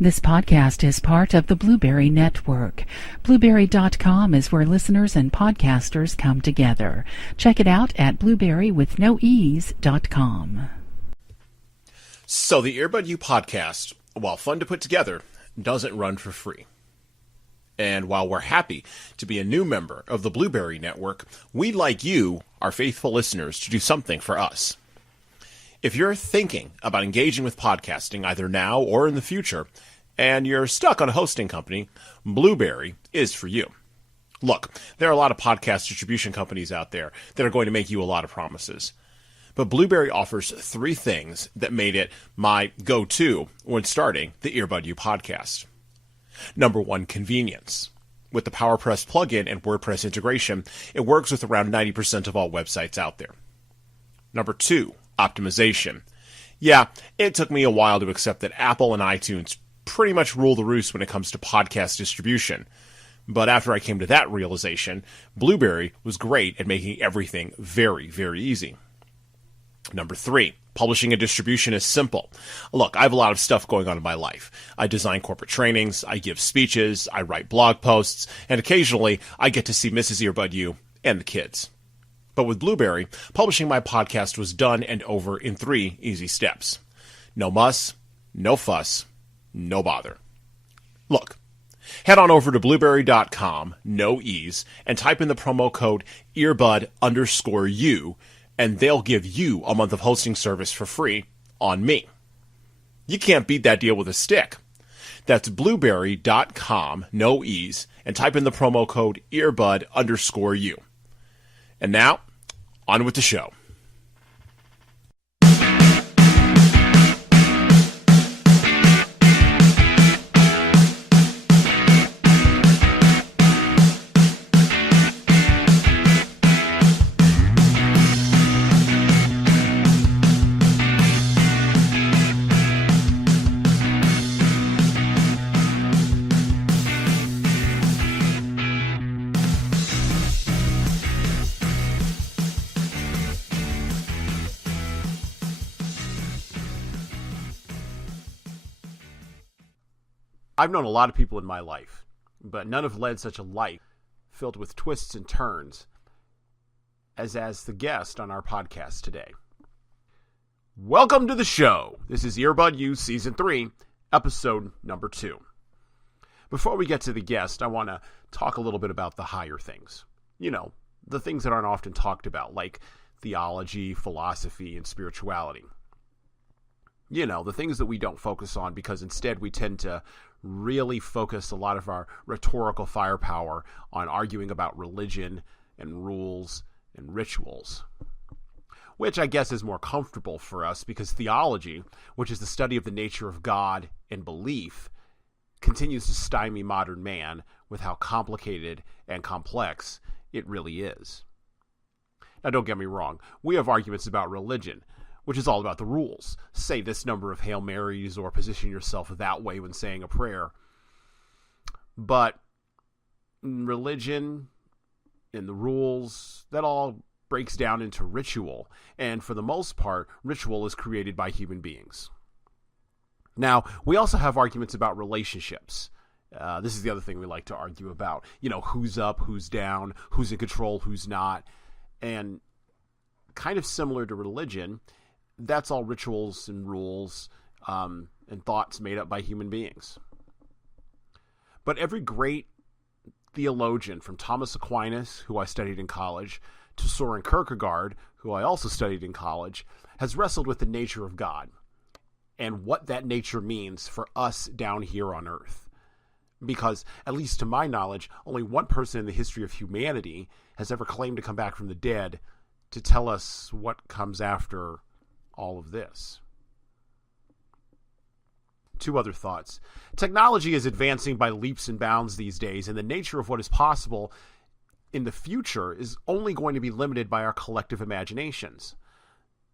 This podcast is part of the Blueberry Network. Blueberry.com is where listeners and podcasters come together. Check it out at blueberrywithnoease.com. So the Earbud U podcast, while fun to put together, doesn't run for free. And while we're happy to be a new member of the Blueberry Network, we'd like you, our faithful listeners, to do something for us. If you're thinking about engaging with podcasting either now or in the future, and you're stuck on a hosting company, Blueberry is for you. Look, there are a lot of podcast distribution companies out there that are going to make you a lot of promises. But Blueberry offers 3 things that made it my go-to when starting the Earbud U podcast. Number 1, convenience. With the PowerPress plugin and WordPress integration, it works with around 90% of all websites out there. Number 2, optimization. Yeah, it took me a while to accept that Apple and iTunes pretty much rule the roost when it comes to podcast distribution. But after I came to that realization, Blueberry was great at making everything very, very easy. Number 3, publishing and distribution is simple. Look, I have a lot of stuff going on in my life. I design corporate trainings, I give speeches, I write blog posts, and occasionally I get to see Mrs. Earbud U and the kids. But with Blueberry, publishing my podcast was done and over in 3 easy steps. No muss, no fuss, no bother. Look, head on over to blueberry.com, no ease, and type in the promo code earbud_u, and they'll give you a month of hosting service for free on me. You can't beat that deal with a stick. That's blueberry.com, no ease, and type in the promo code earbud_u. And now, on with the show. I've known a lot of people in my life, but none have led such a life filled with twists and turns as the guest on our podcast today. Welcome to the show. This is Earbud U Season 3, Episode number 2. Before we get to the guest, I want to talk a little bit about the higher things. You know, the things that aren't often talked about, like theology, philosophy, and spirituality. You know, the things that we don't focus on because instead we tend to really focus a lot of our rhetorical firepower on arguing about religion and rules and rituals, which I guess is more comfortable for us because theology, which is the study of the nature of God and belief, continues to stymie modern man with how complicated and complex it really is. Now, don't get me wrong. We have arguments about religion, which is all about the rules. Say this number of Hail Marys or position yourself that way when saying a prayer. But religion and the rules, that all breaks down into ritual. And for the most part, ritual is created by human beings. Now, we also have arguments about relationships. This is the other thing we like to argue about. You know, who's up, who's down, who's in control, who's not. And kind of similar to religion, that's all rituals and rules and thoughts made up by human beings. But every great theologian, from Thomas Aquinas, who I studied in college, to Soren Kierkegaard, who I also studied in college, has wrestled with the nature of God and what that nature means for us down here on earth. Because, at least to my knowledge, only one person in the history of humanity has ever claimed to come back from the dead to tell us what comes after all of this. 2 other thoughts. Technology is advancing by leaps and bounds these days, and the nature of what is possible in the future is only going to be limited by our collective imaginations.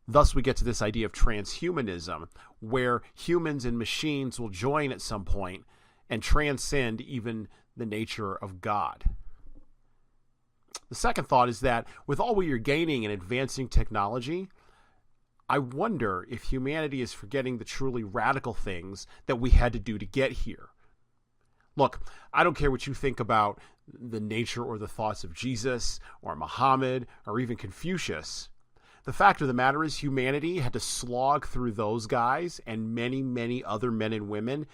Thus, we get to this idea of transhumanism, where humans and machines will join at some point and transcend even the nature of God. The second thought is that with all we are gaining in advancing technology, I wonder if humanity is forgetting the truly radical things that we had to do to get here. Look, I don't care what you think about the nature or the thoughts of Jesus or Muhammad or even Confucius. The fact of the matter is humanity had to slog through those guys and many, many other men and women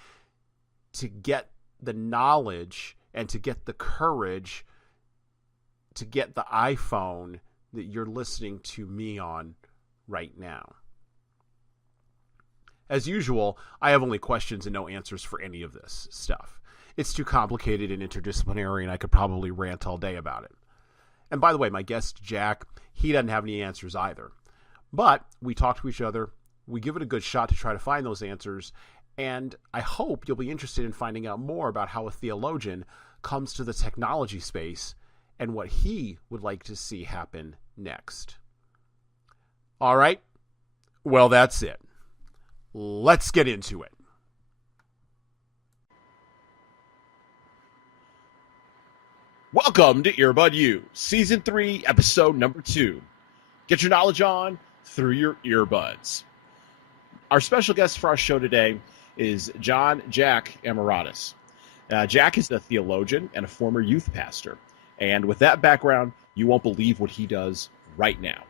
to get the knowledge and to get the courage to get the iPhone that you're listening to me on right now. As usual, I have only questions and no answers for any of this stuff. It's too complicated and interdisciplinary, and I could probably rant all day about it. And by the way, my guest, Jack, he doesn't have any answers either. But we talk to each other, we give it a good shot to try to find those answers, and I hope you'll be interested in finding out more about how a theologian comes to the technology space and what he would like to see happen next. All right, well, that's it. Let's get into it. Welcome to Earbud U, Season 3, Episode number 2. Get your knowledge on through your earbuds. Our special guest for our show today is Jack Amoratis. Jack is a theologian and a former youth pastor. And with that background, you won't believe what he does right now.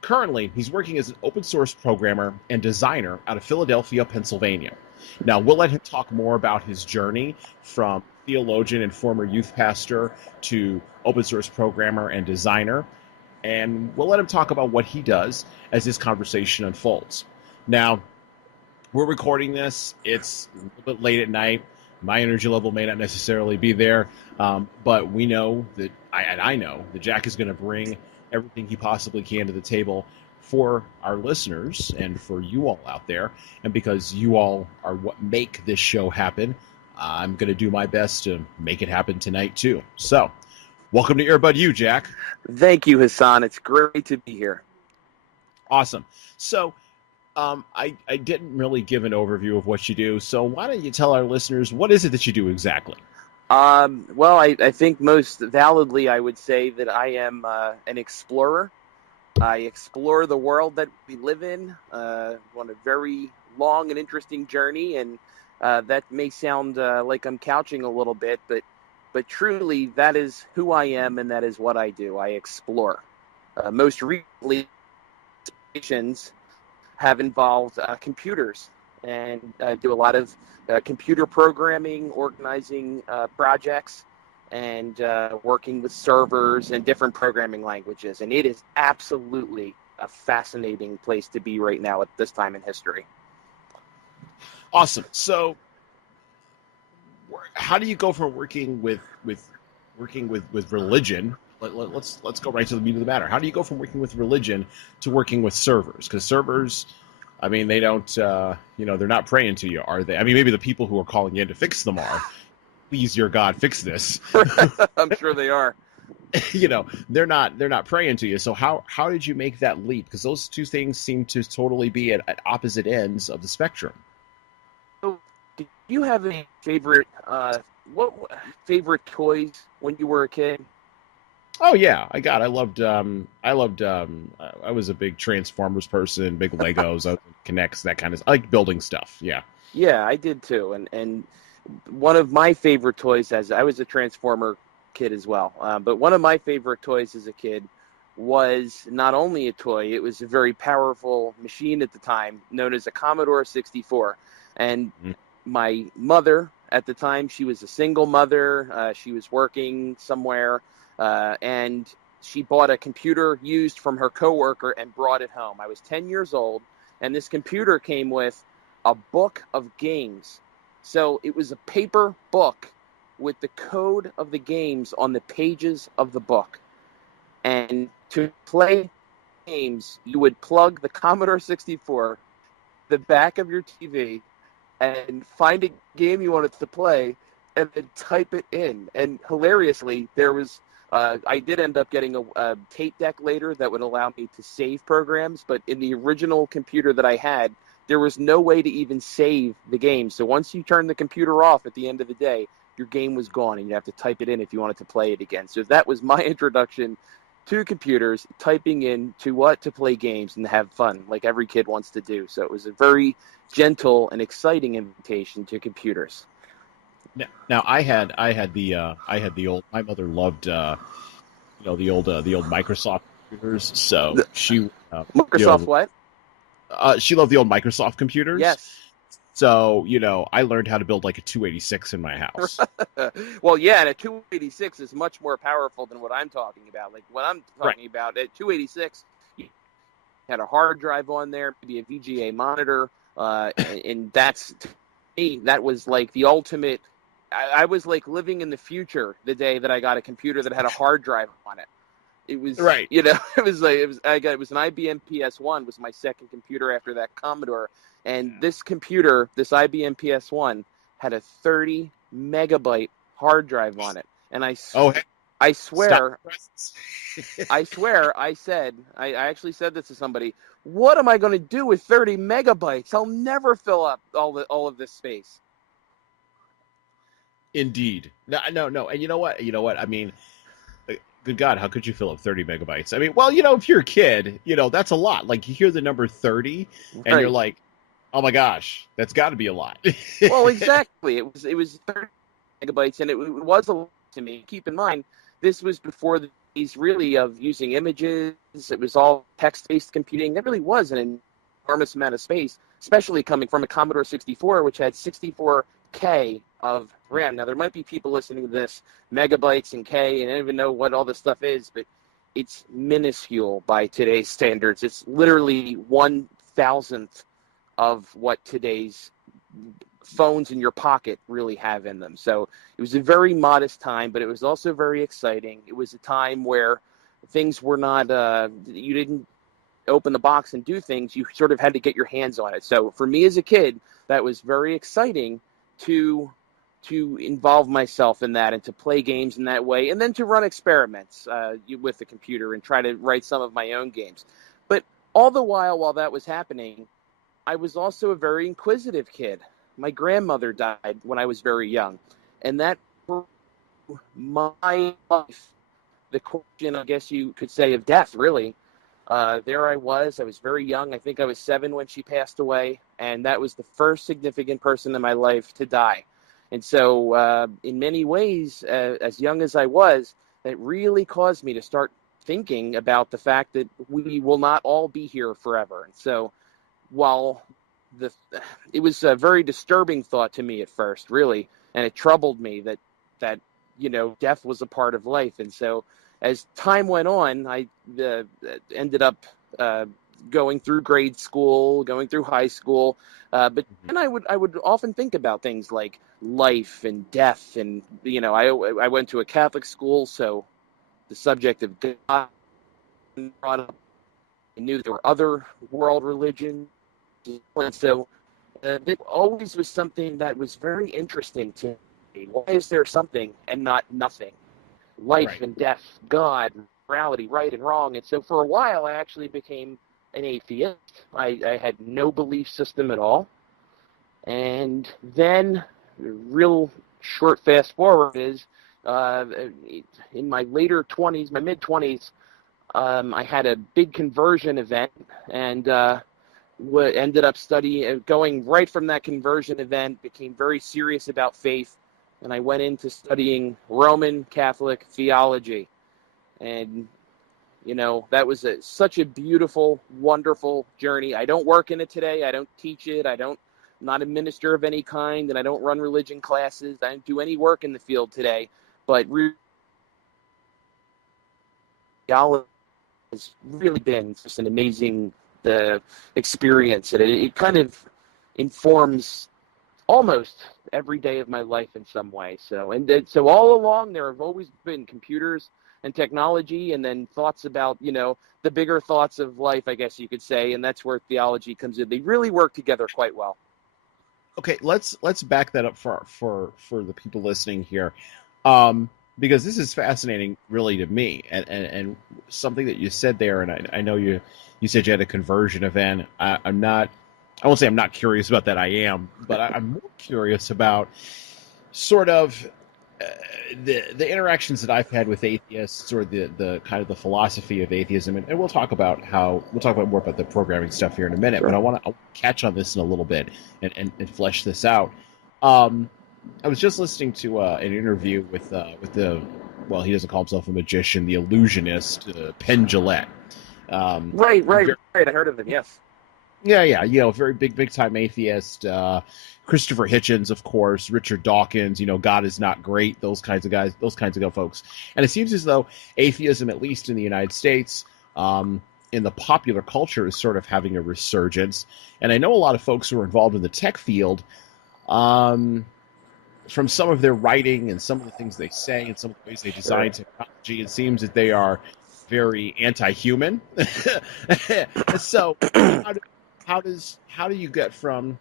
Currently, he's working as an open source programmer and designer out of Philadelphia, Pennsylvania. Now, we'll let him talk more about his journey from theologian and former youth pastor to open source programmer and designer. And we'll let him talk about what he does as this conversation unfolds. Now, we're recording this. It's a little bit late at night. My energy level may not necessarily be there, but we know that, I know that Jack is going to bring everything he possibly can to the table for our listeners and for you all out there. And because you all are what make this show happen, I'm going to do my best to make it happen tonight too. So, welcome to Earbud U, Jack. Thank you, Jesan. It's great to be here. Awesome. So, I didn't really give an overview of what you do. So why don't you tell our listeners, what is it that you do exactly? Well, I think most validly I would say that I am an explorer. I explore the world that we live in on a very long and interesting journey, and that may sound like I'm couching a little bit, but truly that is who I am and that is what I do. I explore. Most recently, have involved computers, and do a lot of computer programming, organizing projects, and working with servers and different programming languages. And it is absolutely a fascinating place to be right now at this time in history. Awesome. So how do you go from working with religion? Let's go right to the meat of the matter. How do you go from working with religion to working with servers? Because servers, I mean, they don't, they're not praying to you, are they? I mean, maybe the people who are calling in to fix them are. Please, your God, fix this. I'm sure they are. They're not praying to you. So how did you make that leap? Because those two things seem to totally be at opposite ends of the spectrum. So, did you have any favorite favorite toys when you were a kid? Oh yeah, I was a big Transformers person, big Legos, Connects, that kind of. I like building stuff. Yeah. Yeah, I did too, and one of my favorite toys, as I was a Transformer kid as well, but one of my favorite toys as a kid was not only a toy; it was a very powerful machine at the time, known as a Commodore 64, and my mother at the time, she was a single mother. She was working somewhere. And she bought a computer used from her coworker and brought it home. I was 10 years old, and this computer came with a book of games. So it was a paper book with the code of the games on the pages of the book. And to play games, you would plug the Commodore 64, the back of your TV, and find a game you wanted to play, and then type it in. And hilariously, there was... I did end up getting a tape deck later that would allow me to save programs, but in the original computer that I had, there was no way to even save the game. So once you turned the computer off at the end of the day, your game was gone, and you'd have to type it in if you wanted to play it again. So that was my introduction two computers, typing in to play games and have fun, like every kid wants to do. So it was a very gentle and exciting invitation to computers. Now I had the old. My mother loved the old Microsoft computers. So she Microsoft what? She loved the old Microsoft computers. Yes. So I learned how to build like a 286 in my house. Well, yeah, and a 286 is much more powerful than what I'm talking about. Like what I'm talking about at 286, you had a hard drive on there, maybe a VGA monitor, and that's, to me, that was like the ultimate. I was like living in the future the day that I got a computer that had a hard drive on it. It was right. it was an IBM PS1 was my second computer after that Commodore, and this computer, this IBM PS1, had a 30 megabyte hard drive on it, and I swear I actually said this to somebody. What am I going to do with 30 megabytes? I'll never fill up all of this space. Indeed. No. And you know what? I mean, good God, how could you fill up 30 megabytes? I mean, well, if you're a kid, that's a lot. Like, you hear the number 30, and you're like, oh my gosh, that's got to be a lot. Well, exactly. It was 30 megabytes, and it was a lot to me. Keep in mind, this was before the days really of using images. It was all text-based computing. There really was an enormous amount of space, especially coming from a Commodore 64, which had 64K of RAM. Now, there might be people listening to this, megabytes and K, and I don't even know what all this stuff is, but it's minuscule by today's standards. It's literally 1,000th of what today's phones in your pocket really have in them. So it was a very modest time, but it was also very exciting. It was a time where things were not, you didn't open the box and do things. You sort of had to get your hands on it. So for me as a kid, that was very exciting to involve myself in that and to play games in that way, and then to run experiments with the computer and try to write some of my own games. But all the while that was happening, I was also a very inquisitive kid. My grandmother died when I was very young, and that my life, the question, I guess you could say, of death, really. There I was very young. I think I was 7 when she passed away, and that was the first significant person in my life to die. And so in many ways, as young as I was, that really caused me to start thinking about the fact that we will not all be here forever. And so while it was a very disturbing thought to me at first, really, and it troubled me that death was a part of life. And so as time went on, I ended up going through grade school, going through high school, but then I would often think about things like life and death, and I went to a Catholic school, so the subject of God brought up. I knew there were other world religions, and so it always was something that was very interesting to me. Why is there something and not nothing? Life and death, God, morality, right and wrong. And so for a while, I actually became an atheist. I had no belief system at all. And then, real short fast forward is, in my later 20s, my mid-20s, I had a big conversion event, and ended up going right from that conversion event, became very serious about faith, and I went into studying Roman Catholic theology. And that was such a beautiful, wonderful journey. I don't work in it today. I don't teach it. I'm not a minister of any kind, and I don't run religion classes. I don't do any work in the field today. But theology has really been just an amazing experience, and it kind of informs almost every day of my life in some way. So all along there have always been computers and technology, and then thoughts about, the bigger thoughts of life, I guess you could say, and that's where theology comes in. They really work together quite well. Okay, let's back that up for the people listening here, because this is fascinating, really, to me, and something that you said there, and I know you said you had a conversion event. I won't say I'm not curious about that. I am, but I'm more curious about sort of the interactions that I've had with atheists, or the kind of the philosophy of atheism, and we'll talk about more about the programming stuff here in a minute. Sure. But I want to catch on this in a little bit and flesh this out. I was just listening to an interview with the, well, he doesn't call himself a magician, the illusionist, Penn Jillette. Right. I heard of him. Yes. Yeah. Very big time atheist. Christopher Hitchens, of course, Richard Dawkins. God is not great. Those kinds of guys. Those kinds of folks. And it seems as though atheism, at least in the United States, in the popular culture, is sort of having a resurgence. And I know a lot of folks who are involved in the tech field. From some of their writing and some of the things they say and some of the ways they design technology, it seems that they are very anti-human. So how do you get from,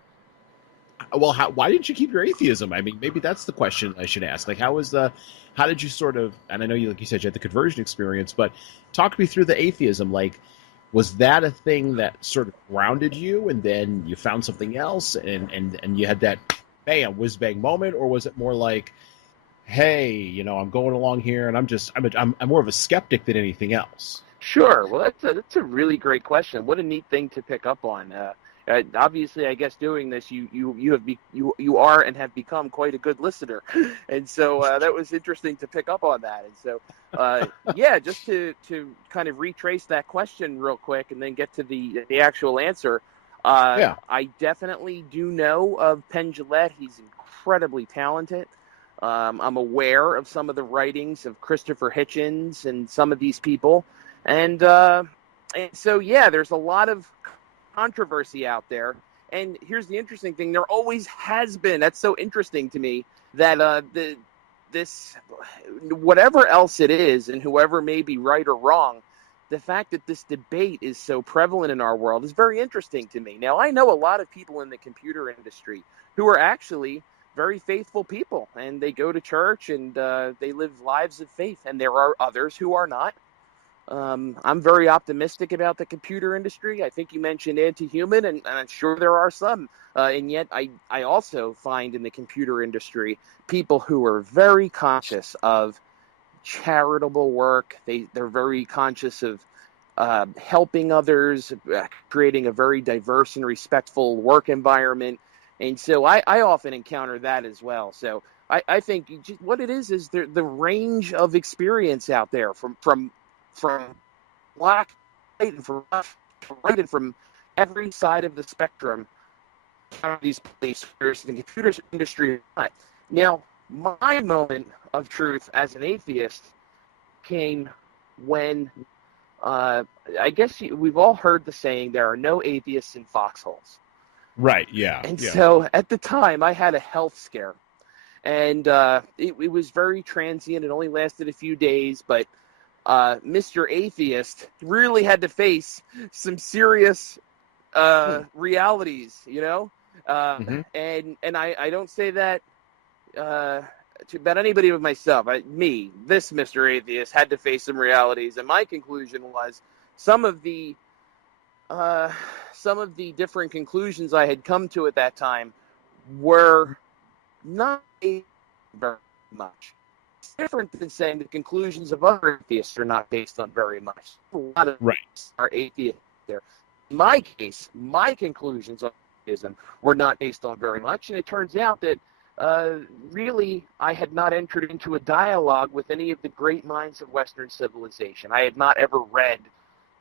well, why didn't you keep your atheism? I mean, maybe that's the question I should ask. Like, how did you sort of, and I know like you said, you had the conversion experience, but talk me through the atheism. Like, was that a thing that sort of grounded you, and then you found something else, and you had that bam, whiz bang moment, or was it more like, hey, I'm going along here, and I'm more of a skeptic than anything else? Sure. Well, that's a really great question. What a neat thing to pick up on. Obviously, I guess doing this, you are and have become quite a good listener, and so that was interesting to pick up on that. And so, yeah, just to kind of retrace that question real quick, and then get to the actual answer. I definitely do know of Penn Jillette. He's incredibly talented. I'm aware of some of the writings of Christopher Hitchens and some of these people. And so, yeah, there's a lot of controversy out there. And here's the interesting thing. There always has been. That's so interesting to me that this, whatever else it is, and whoever may be right or wrong, the fact that this debate is so prevalent in our world is very interesting to me. Now, I know a lot of people in the computer industry who are actually very faithful people, and they go to church, and they live lives of faith, and there are others who are not. I'm very optimistic about the computer industry. I think you mentioned anti-human, and I'm sure there are some. And yet I also find in the computer industry people who are very conscious of charitable work. They're very conscious of helping others, creating a very diverse and respectful work environment. And so I often encounter that as well. So I think what it is the range of experience out there from black and from left to right and from every side of the spectrum. These places, whereas the computer industry is not. Now, my moment of truth as an atheist came when, I guess we've all heard the saying, there are no atheists in foxholes. Right, yeah. And so at the time, I had a health scare. And it was very transient. It only lasted a few days, but Mr. Atheist really had to face some serious realities, And I don't say that to about anybody but myself. This Mr. Atheist, had to face some realities, and my conclusion was some of the different conclusions I had come to at that time were not very much. It's different than saying the conclusions of other atheists are not based on very much. A lot of are atheists there. In my case, my conclusions on atheism were not based on very much, and it turns out that really I had not entered into a dialogue with any of the great minds of Western civilization. I had not ever read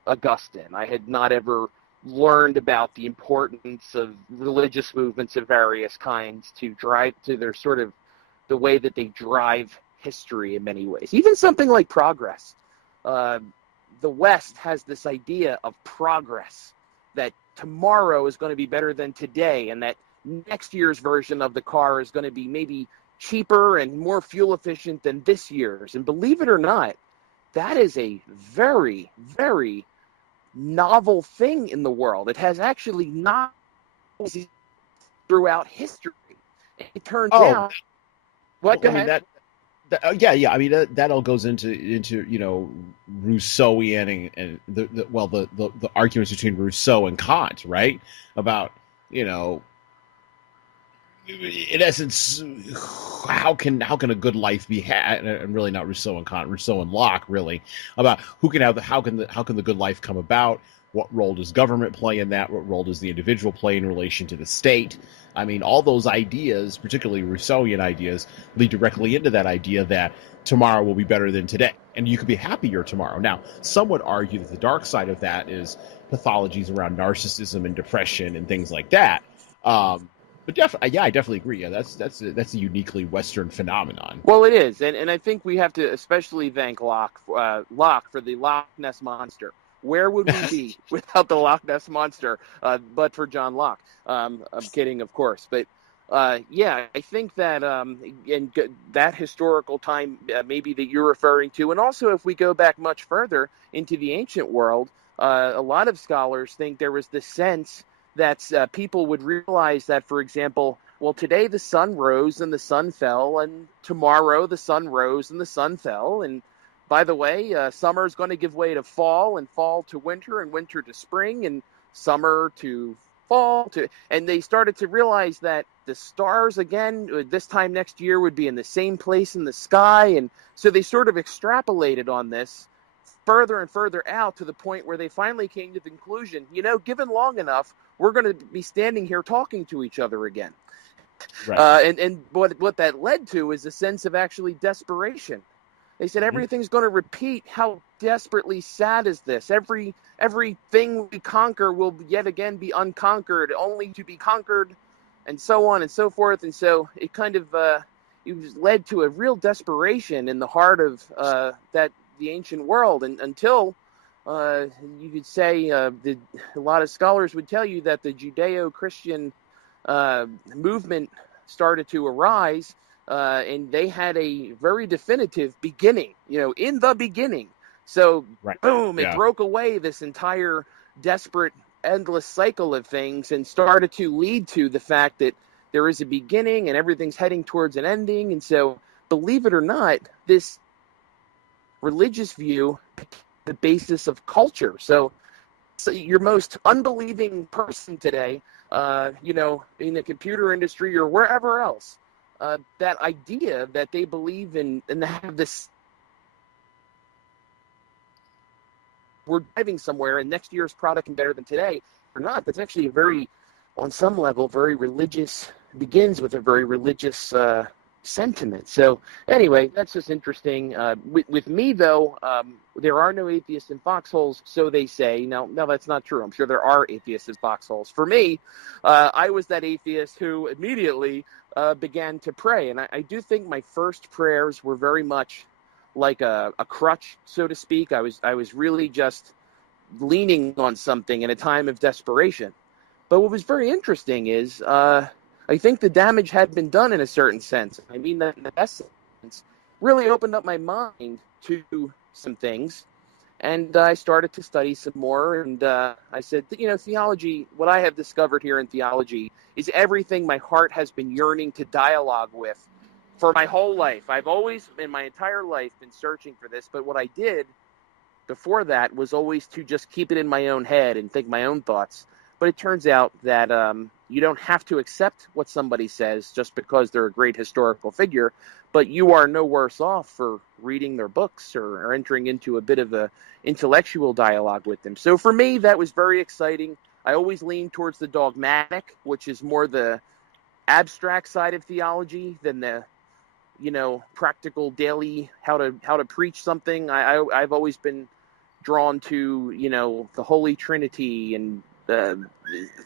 Augustine. I had not ever learned about the importance of religious movements of various kinds to their sort of the way that they drive history in many ways. Even something like progress. The West has this idea of progress, that tomorrow is going to be better than today, and that next year's version of the car is going to be maybe cheaper and more fuel efficient than this year's. And believe it or not, that is a very, very novel thing in the world. It has actually not throughout history. It turns out. What? Go ahead. I mean, that all goes into Rousseauian and the arguments between Rousseau and Kant, right? About in essence, how can a good life be had? And really not Rousseau and Locke, really, about how can the good life come about? What role does government play in that? What role does the individual play in relation to the state? I mean, all those ideas, particularly Rousseauian ideas, lead directly into that idea that tomorrow will be better than today, and you could be happier tomorrow. Now, some would argue that the dark side of that is pathologies around narcissism and depression and things like that. But definitely, I definitely agree. Yeah, that's a uniquely Western phenomenon. Well, it is, and I think we have to especially thank Locke for the Loch Ness Monster. Where would we be without the Loch Ness Monster, but for John Locke? I'm kidding, of course. But, yeah, I think that and that historical time maybe that you're referring to, and also if we go back much further into the ancient world, a lot of scholars think there was this sense that people would realize that, for example, well, today the sun rose and the sun fell, and tomorrow the sun rose and the sun fell, and by the way, summer is going to give way to fall, and fall to winter, and winter to spring, and summer to fall. And they started to realize that the stars, again, this time next year would be in the same place in the sky. And so they sort of extrapolated on this further and further out to the point where they finally came to the conclusion, given long enough, we're going to be standing here talking to each other again. Right. And what that led to is a sense of actually desperation. They said everything's going to repeat. How desperately sad is this? Everything we conquer will yet again be unconquered, only to be conquered, and so on and so forth. And so it kind of it led to a real desperation in the heart of the ancient world, and until you could say a lot of scholars would tell you that the Judeo-Christian movement started to arise. And they had a very definitive beginning, in the beginning. So, right. Boom, it broke away this entire desperate, endless cycle of things and started to lead to the fact that there is a beginning and everything's heading towards an ending. And so, believe it or not, this religious view is the basis of culture. So your most unbelieving person today, in the computer industry or wherever else, that idea that they believe in and they have this, we're driving somewhere and next year's product is better than today or not, that's actually on some level, very religious, begins with a very religious sentiment. So anyway, that's just interesting. With me, though, there are no atheists in foxholes, so they say. No, that's not true. I'm sure there are atheists in foxholes. For me, I was that atheist who immediately began to pray. And I do think my first prayers were very much like a crutch, so to speak. I was really just leaning on something in a time of desperation. But what was very interesting is I think the damage had been done in a certain sense. I mean that in the best sense. Really opened up my mind to some things. And I started to study some more, and I said, theology, what I have discovered here in theology is everything my heart has been yearning to dialogue with for my whole life. I've always, in my entire life, been searching for this, but what I did before that was always to just keep it in my own head and think my own thoughts. But it turns out that you don't have to accept what somebody says just because they're a great historical figure, but you are no worse off for reading their books or entering into a bit of a intellectual dialogue with them. So for me, that was very exciting. I always lean towards the dogmatic, which is more the abstract side of theology than the, practical daily how to preach something. I've always been drawn to, the Holy Trinity and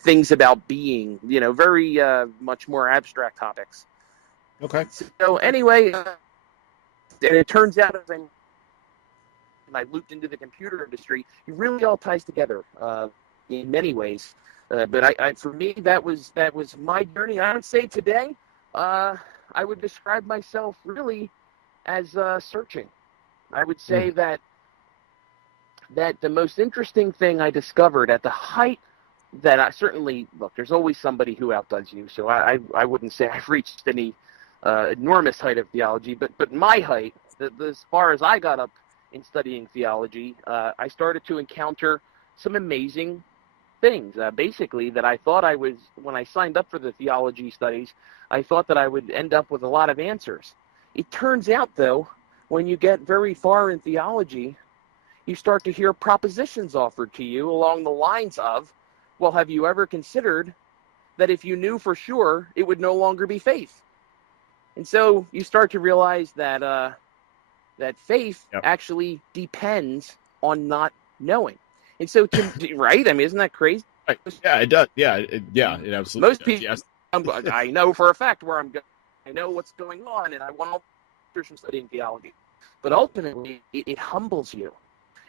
things about being, very much more abstract topics. Okay. So anyway, and it turns out as I looped into the computer industry, it really all ties together in many ways. But I for me, that was my journey. I would say today, I would describe myself really as searching. I would say that the most interesting thing I discovered at the height that I certainly, look, there's always somebody who outdoes you, so I wouldn't say I've reached any enormous height of theology, but my height, as far as I got up in studying theology, I started to encounter some amazing things. Basically, that I thought I was, when I signed up for the theology studies, I thought that I would end up with a lot of answers. It turns out, though, when you get very far in theology, you start to hear propositions offered to you along the lines of, well, have you ever considered that if you knew for sure, it would no longer be faith? And so you start to realize that that faith actually depends on not knowing. And so, right? I mean, isn't that crazy? Right. Yeah, it does. Yeah, it absolutely Most does. people, Yes. I know for a fact where I'm going. I know what's going on, and I want all from studying theology. But ultimately, it humbles you.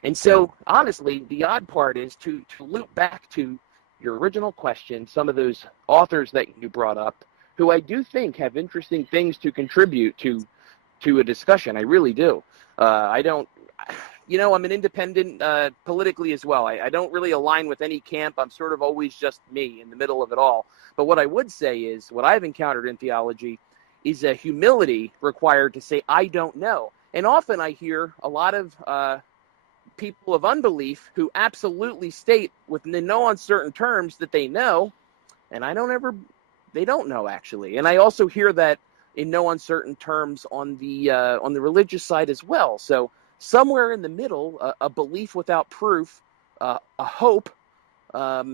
And so, honestly, the odd part is to loop back to your original question, some of those authors that you brought up, who I do think have interesting things to contribute to a discussion. I really do. I don't, I'm an independent politically as well. I don't really align with any camp. I'm sort of always just me in the middle of it all. But what I would say is what I've encountered in theology is a humility required to say, I don't know. And often I hear a lot of people of unbelief who absolutely state with no uncertain terms that they know, and they don't know actually. And I also hear that in no uncertain terms on the religious side as well. So somewhere in the middle, a belief without proof, a hope,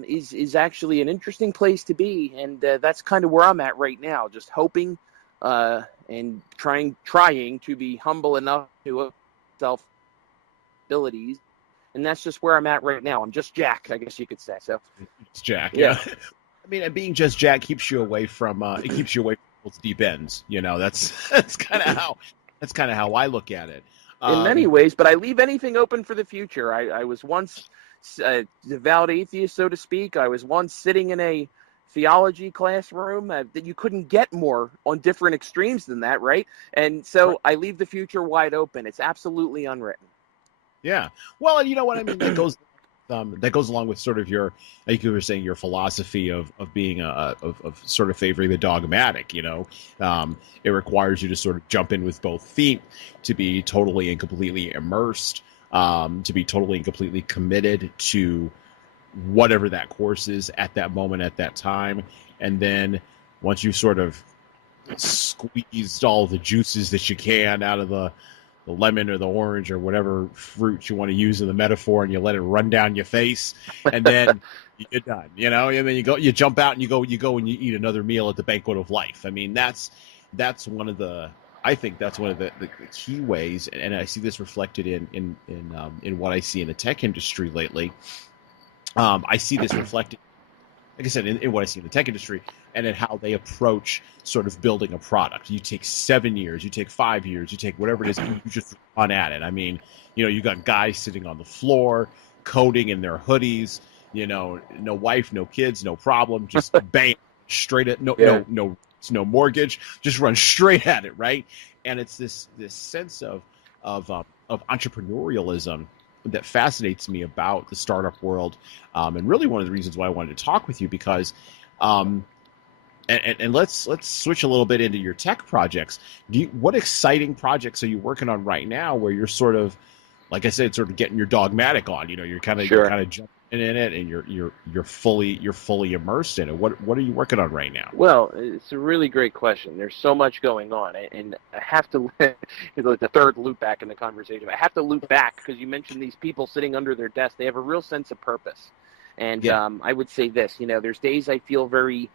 is actually an interesting place to be, and that's kind of where I'm at right now, just hoping and trying to be humble enough to self abilities, and that's just where I'm at right now. I'm just Jack, I guess you could say. So it's Jack. Yeah. I mean, and being just Jack keeps you away from those deep ends. That's kind of how I look at it. In many ways, but I leave anything open for the future. I was once a devout atheist, so to speak. I was once sitting in a theology classroom that you couldn't get more on different extremes than that, right? And so Right. I leave the future wide open. It's absolutely unwritten. Yeah. Well, and you know what I mean. That goes along with sort of your, like you were saying, your philosophy of being of sort of favoring the dogmatic. It requires you to sort of jump in with both feet, to be totally and completely immersed, to be totally and completely committed to whatever that course is at that moment, at that time, and then once you sort of squeezed all the juices that you can out of the lemon or the orange or whatever fruit you want to use in the metaphor, and you let it run down your face, and then you're done, and then you jump out and you go and you eat another meal at the banquet of life. I mean, that's one of the, I think that's one of the key ways, and I see this reflected in what I see in the tech industry lately. I see this reflected, like I said, in what I see in the tech industry, and in how they approach sort of building a product. You take 7 years, you take 5 years, you take whatever it is, and you just run at it. I mean, you got guys sitting on the floor, coding in their hoodies, no wife, no kids, no problem, just bang, straight at, no mortgage, just run straight at it, right? And it's this sense of entrepreneurialism that fascinates me about the startup world, and really one of the reasons why I wanted to talk with you, because and let's switch a little bit into your tech projects. What exciting projects are you working on right now where you're sort of, like I said, sort of getting your dogmatic on? You're kind of jumping in it, and you're fully immersed in it. What are you working on right now? Well, it's a really great question. There's so much going on, and I have to the third loop back in the conversation. I have to loop back because you mentioned these people sitting under their desk. They have a real sense of purpose, and I would say this. There's days I feel very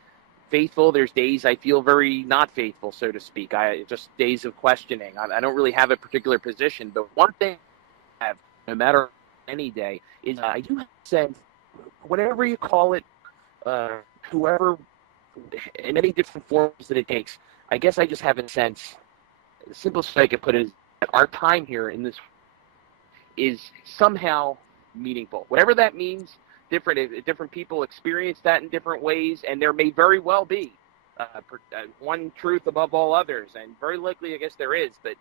faithful. There's days I feel very not faithful, so to speak. Just days of questioning. I don't really have a particular position, but one thing I have, no matter any day, is I do have a sense, whatever you call it, whoever, in many different forms that it takes. I guess I just have a sense, the simplest way I could put it is that our time here in this is somehow meaningful. Whatever that means, different people experience that in different ways, and there may very well be one truth above all others, and very likely, I guess there is, but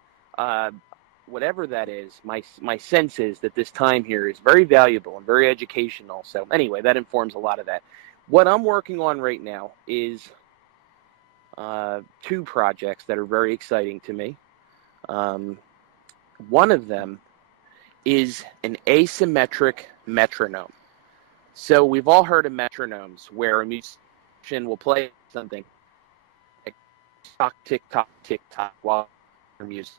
whatever that is, my sense is that this time here is very valuable and very educational. So anyway, that informs a lot of that. What I'm working on right now is two projects that are very exciting to me. One of them is an asymmetric metronome. So we've all heard of metronomes where a musician will play something like tick tock, tick tock while music.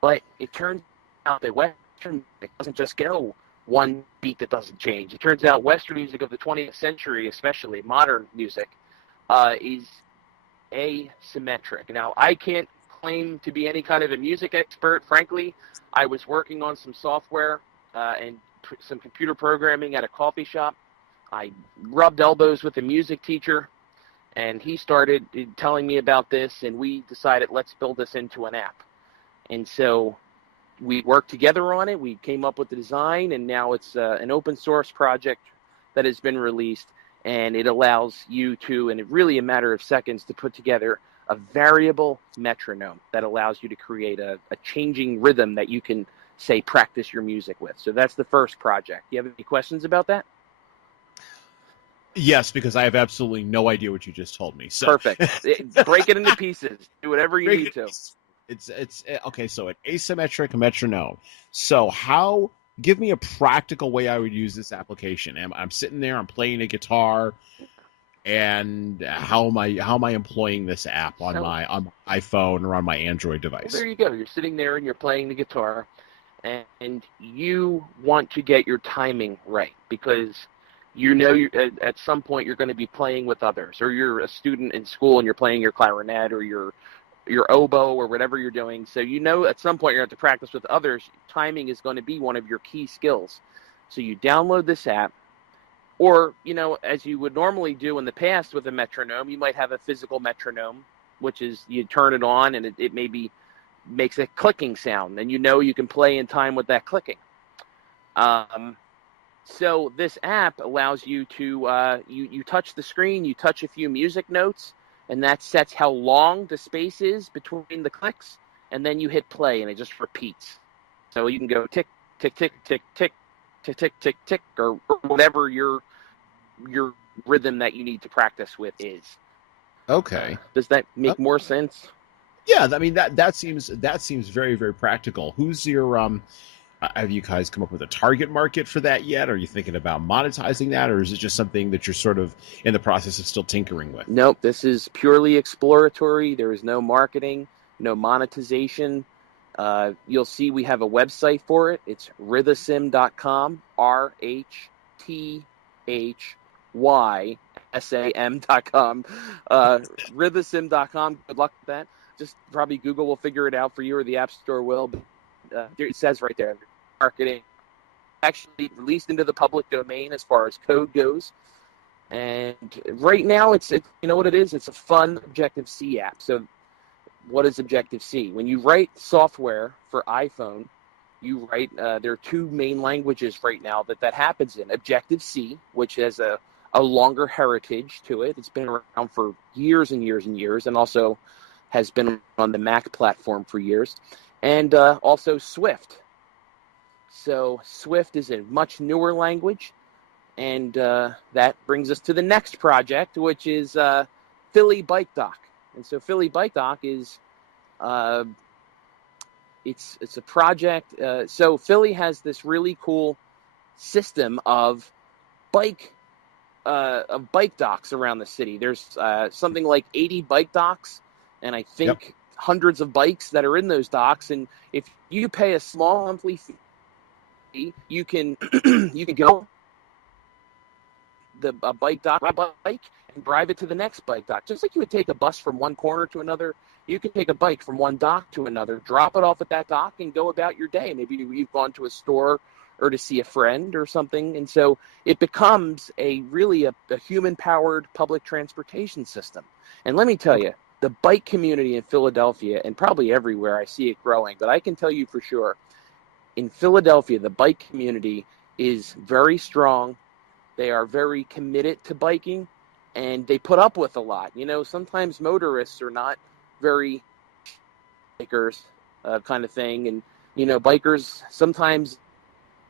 But it turns out that Western music doesn't just go one beat that doesn't change. It turns out Western music of the 20th century, especially modern music, is asymmetric. Now, I can't claim to be any kind of a music expert. Frankly, I was working on some software and some computer programming at a coffee shop. I rubbed elbows with a music teacher, and he started telling me about this, and we decided, let's build this into an app. And so we worked together on it. We came up with the design, and now it's an open source project that has been released, and it allows you to, in really a matter of seconds, to put together a variable metronome that allows you to create a changing rhythm that you can, say, practice your music with. So that's the first project. Do you have any questions about that? Yes, because I have absolutely no idea what you just told me. So. Perfect. Break it into pieces. Do whatever you need to. It's okay. So an asymmetric metronome. So give me a practical way I would use this application. I'm sitting there, I'm playing a guitar, and how am I employing this app on my iPhone or on my Android device? Well, there you go. You're sitting there and you're playing the guitar, and you want to get your timing right because you know at some point you're going to be playing with others, or you're a student in school and you're playing your clarinet or your oboe or whatever you're doing. So you know at some point you're going to have to practice with others. Timing is going to be one of your key skills. So you download this app, or, as you would normally do in the past with a metronome, you might have a physical metronome, which is you turn it on and it maybe makes a clicking sound, and you can play in time with that clicking. So this app allows you to, you touch the screen, you touch a few music notes, and that sets how long the space is between the clicks, and then you hit play, and it just repeats. So you can go tick, tick, tick, tick, tick, tick, tick, tick, tick, or whatever your rhythm that you need to practice with is. Okay. Does that make more sense? Yeah, I mean that seems very, very practical. Who's your have you guys come up with a target market for that yet? Are you thinking about monetizing that, or is it just something that you're sort of in the process of still tinkering with? Nope, this is purely exploratory. There is no marketing, no monetization. You'll see we have a website for it. It's rhythysym.com, RHTHYSAM.com. Rhythysym.com. Good luck with that. Just probably Google will figure it out for you, or the App Store will. But it says right there, marketing actually released into the public domain as far as code goes. And right now, it's you know what it is? It's a fun Objective-C app. So what is Objective-C? When you write software for iPhone, you write, there are two main languages right now that happens in. Objective-C, which has a longer heritage to it. It's been around for years and years and years, and also has been on the Mac platform for years. And also Swift. So Swift is a much newer language, and that brings us to the next project, which is Philly Bike Dock. And so Philly Bike Dock is it's a project. So Philly has this really cool system of bike docks around the city. There's something like 80 bike docks, and I think hundreds of bikes that are in those docks. And if you pay a small monthly fee, you can go a bike dock, ride a bike, and drive it to the next bike dock. Just like you would take a bus from one corner to another, you can take a bike from one dock to another, drop it off at that dock, and go about your day. Maybe you've gone to a store or to see a friend or something. And so it becomes really a human-powered public transportation system. And let me tell you, the bike community in Philadelphia, and probably everywhere, I see it growing, but I can tell you for sure, in Philadelphia, the bike community is very strong. They are very committed to biking, and they put up with a lot. Sometimes motorists are not very bikers kind of thing. And, bikers sometimes,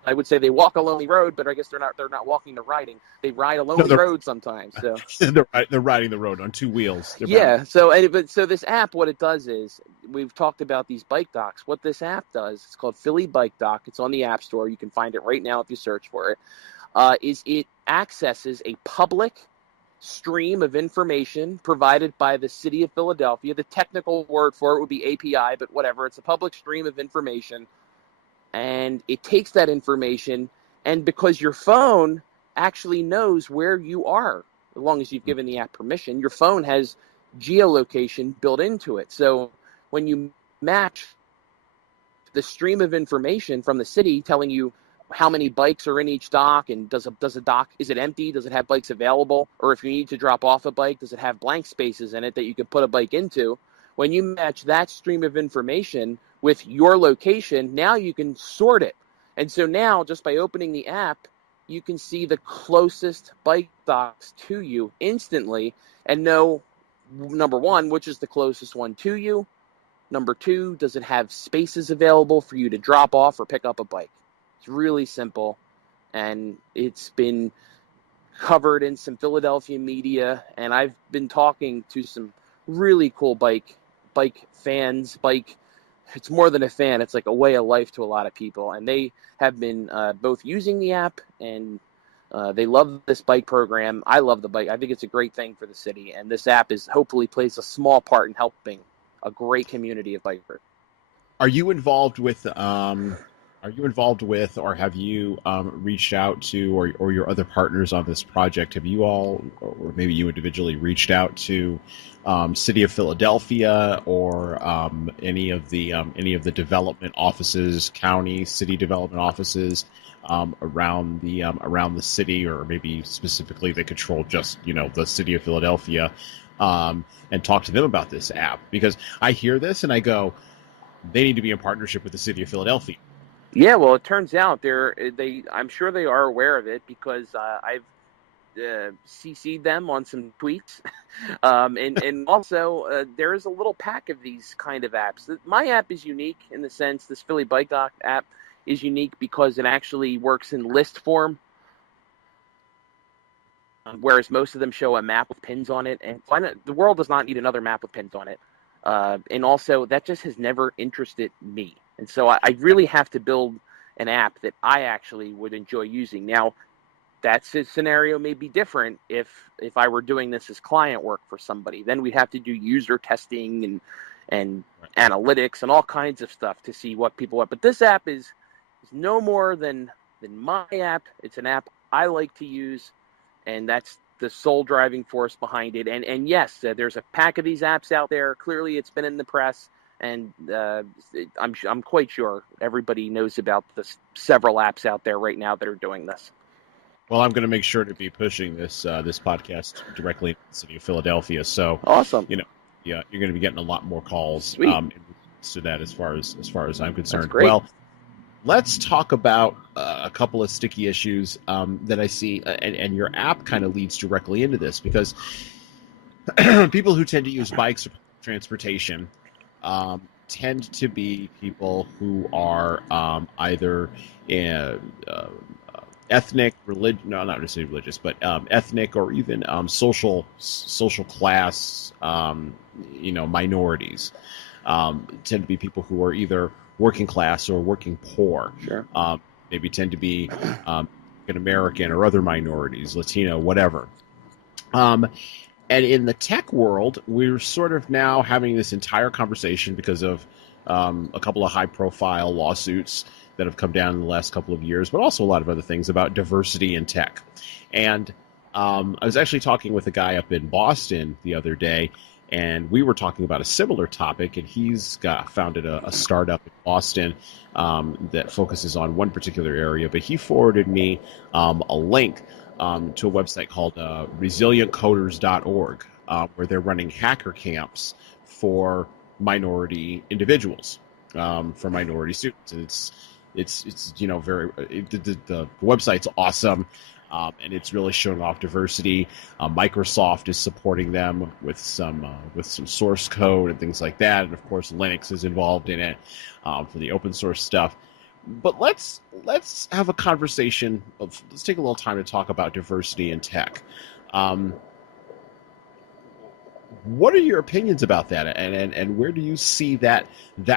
I would say they walk a lonely road, but I guess they're not walking, they're riding. They ride a lonely road sometimes. So they're riding the road on two wheels. So this app, what it does is, we've talked about these bike docks. What this app does, it's called Philly Bike Dock. It's on the App Store. You can find it right now if you search for it. is it accesses a public stream of information provided by the city of Philadelphia. The technical word for it would be API, but whatever. It's a public stream of information. And it takes that information, and because your phone actually knows where you are, as long as you've given the app permission, your phone has geolocation built into it. So when you match the stream of information from the city telling you how many bikes are in each dock, and does a dock, is it empty? Does it have bikes available? Or if you need to drop off a bike, does it have blank spaces in it that you can put a bike into? When you match that stream of information with your location, now you can sort it. And so now, just by opening the app, you can see the closest bike docks to you instantly and know, number one, which is the closest one to you. Number two, does it have spaces available for you to drop off or pick up a bike? It's really simple, and it's been covered in some Philadelphia media, and I've been talking to some really cool bike fans. It's more than a fan, it's like a way of life to a lot of people, and they have been both using the app, and they love this bike program. I love the bike. I think it's a great thing for the city, and this app is hopefully plays a small part in helping a great community of bikers. Are you involved with or have you reached out to, or your other partners on this project, have you all, or maybe you individually, reached out to City of Philadelphia or any of the development offices, county, city development offices around the city, or maybe specifically they control just the City of Philadelphia, and talk to them about this app? Because I hear this and I go, they need to be in partnership with the City of Philadelphia. Yeah, well, it turns out I'm sure they are aware of it, because I've CC'd them on some tweets, and also there is a little pack of these kind of apps. My app is unique in the sense, this Philly Bike Dock app is unique because it actually works in list form, whereas most of them show a map with pins on it, and the world does not need another map with pins on it. And also, that just has never interested me. And so I really have to build an app that I actually would enjoy using. Now, that scenario may be different if I were doing this as client work for somebody. Then we'd have to do user testing and analytics and all kinds of stuff to see what people want. But this app is no more than my app. It's an app I like to use, and that's the sole driving force behind it. And yes, there's a pack of these apps out there. Clearly, it's been in the press, and I'm quite sure everybody knows about the several apps out there right now that are doing this. Well, I'm going to make sure to be pushing this podcast directly to the City of Philadelphia. So awesome. Yeah, you're going to be getting a lot more calls to that as far as I'm concerned. That's great. Well, let's talk about a couple of sticky issues that I see, and your app kind of leads directly into this, because people who tend to use bikes or transportation tend to be people who are either ethnic, no, not necessarily religious, but ethnic or even social class, minorities. Tend to be people who are either working class or working poor. Sure. Maybe tend to be American or other minorities, Latino, whatever. And in the tech world, we're sort of now having this entire conversation because of a couple of high-profile lawsuits that have come down in the last couple of years, but also a lot of other things about diversity in tech. And I was actually talking with a guy up in Boston the other day, and we were talking about a similar topic, and he's founded a startup in Boston that focuses on one particular area, but he forwarded me a link to a website called resilientcoders.org, where they're running hacker camps for minority individuals, for minority students. And it's the website's awesome. And it's really showing off diversity. Microsoft is supporting them with some source code and things like that, and of course Linux is involved in it for the open source stuff. But let's have a conversation. Let's take a little time to talk about diversity in tech. What are your opinions about that, and where do you see that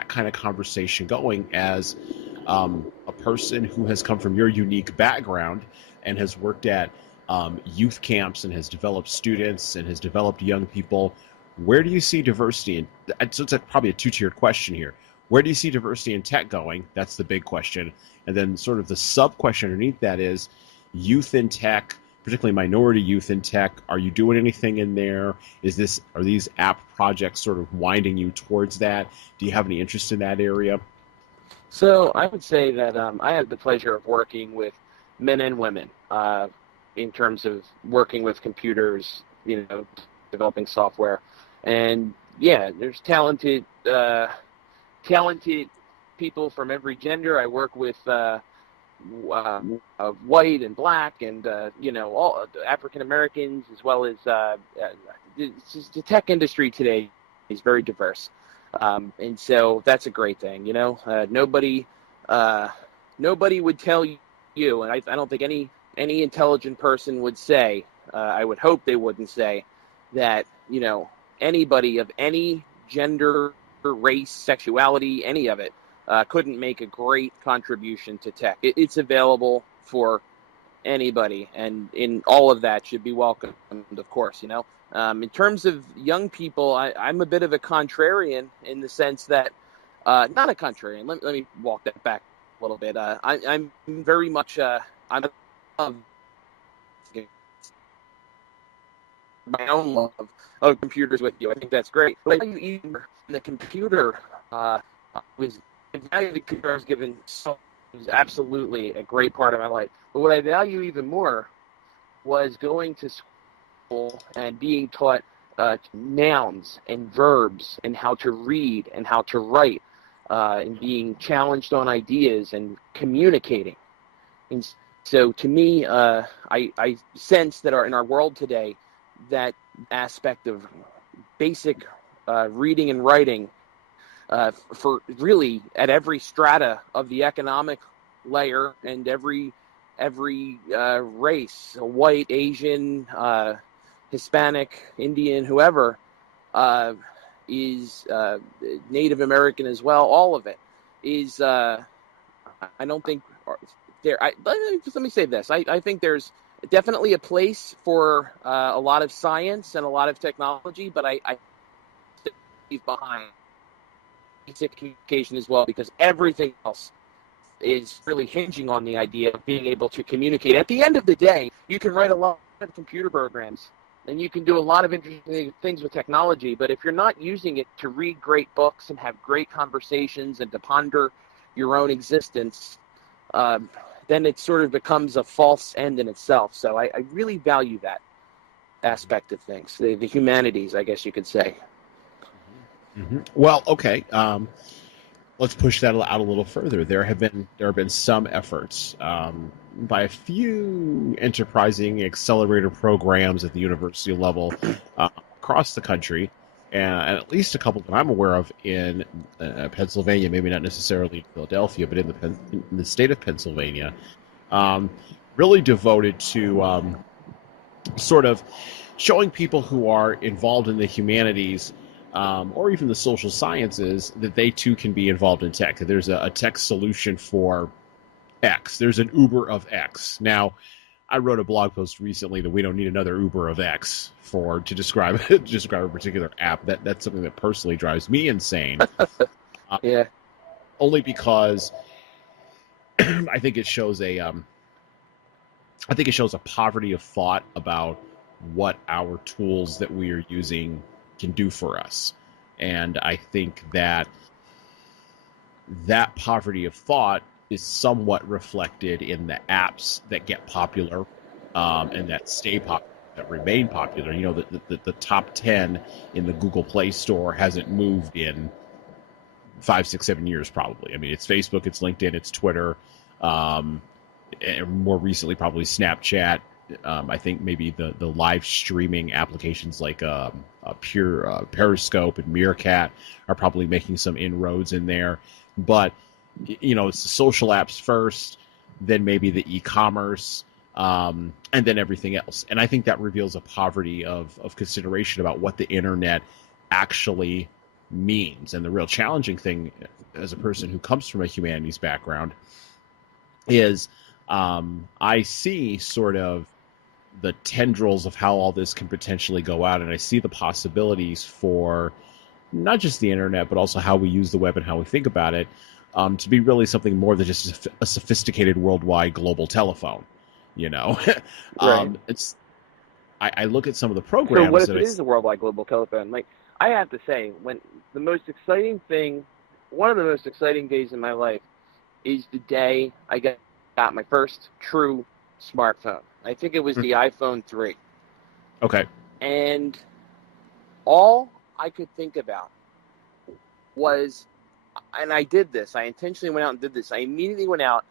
kind of conversation going as a person who has come from your unique background? and has worked at youth camps and has developed students and has developed young people. Where do you see diversity? So it's probably a two-tiered question here. Where do you see diversity in tech going? That's the big question. And then sort of the sub-question underneath that is youth in tech, particularly minority youth in tech. Are you doing anything in there? Are these app projects sort of winding you towards that? Do you have any interest in that area? So I would say that I had the pleasure of working with men and women in terms of working with computers, developing software. And yeah, there's talented people from every gender. I work with white and black and all African Americans, as well as the tech industry today is very diverse, and so that's a great thing. Nobody would tell you, and I don't think any intelligent person would say. I would hope they wouldn't say that anybody of any gender, race, sexuality, any of it, couldn't make a great contribution to tech. It's available for anybody, and in all of that should be welcomed, of course. In terms of young people, I'm a bit of a contrarian in the sense that, not a contrarian. Let me walk that back a little bit. I'm very much I'm my own love of computers with you. I think that's great. But even the computer was the value of the computer I was given was absolutely a great part of my life. But what I value even more was going to school and being taught nouns and verbs and how to read and how to write and being challenged on ideas and communicating. And so to me, I sense that in our world today, that aspect of basic reading and writing for really at every strata of the economic layer and every race, white, Asian, Hispanic, Indian, whoever, is Native American as well. All of it is. I don't think there. Let me say this. I think there's definitely a place for a lot of science and a lot of technology, but I leave behind basic communication as well, because everything else is really hinging on the idea of being able to communicate. At the end of the day, you can write a lot of computer programs and you can do a lot of interesting things with technology, but if you're not using it to read great books and have great conversations and to ponder your own existence, then it sort of becomes a false end in itself. So I really value that aspect of things, the humanities, I guess you could say. Mm-hmm. Well, okay. Let's push that out a little further. There have been some efforts by a few enterprising accelerator programs at the university level across the country, and at least a couple that I'm aware of in Pennsylvania, maybe not necessarily Philadelphia, but in the state of Pennsylvania, really devoted to sort of showing people who are involved in the humanities or even the social sciences that they too can be involved in tech. There's a tech solution for X. There's an Uber of X. Now, I wrote a blog post recently that we don't need another Uber of X to describe a particular app. That's something that personally drives me insane. Yeah. Only because I think it shows a poverty of thought about what our tools that we are using can do for us. And I think that poverty of thought is somewhat reflected in the apps that get popular and that stay popular, that remain popular. The top 10 in the Google Play Store hasn't moved in 5, 6, 7 years probably. I mean, it's Facebook, it's LinkedIn, it's Twitter, and more recently probably Snapchat. I think maybe the live streaming applications like Periscope and Meerkat are probably making some inroads in there. But, it's the social apps first, then maybe the e-commerce, and then everything else. And I think that reveals a poverty of consideration about what the internet actually means. And the real challenging thing as a person who comes from a humanities background is I see sort of the tendrils of how all this can potentially go out, and I see the possibilities for not just the internet, but also how we use the web and how we think about it, to be really something more than just a sophisticated worldwide global telephone. You know, Right. it's. I look at some of the So programs what if that it is a worldwide global telephone? Like, I have to say, the most exciting thing, one of the most exciting days in my life is the day I got my first true smartphone. I think it was the iPhone 3. Okay. And all I could think about was, and I did this, I intentionally went out and did this. I immediately went out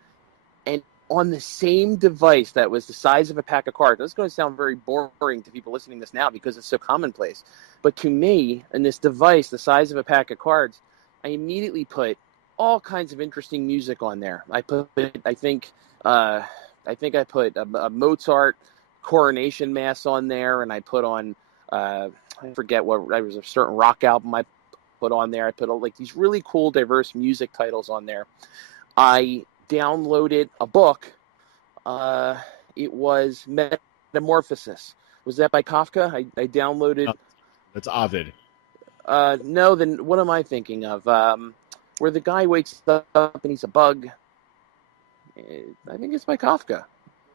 and on the same device that was the size of a pack of cards. This is going to sound very boring to people listening to this now because it's so commonplace. But to me, in this device, the size of a pack of cards, I immediately put all kinds of interesting music on there. I think I put a Mozart coronation mass on there, and I put on I forget what, there was a certain rock album I put on there. I put like these really cool, diverse music titles on there. I downloaded a book. It was Metamorphosis. Was that by Kafka? I downloaded. That's Ovid. No, then what am I thinking of? Where the guy wakes up and he's a bug. I think it's by Kafka.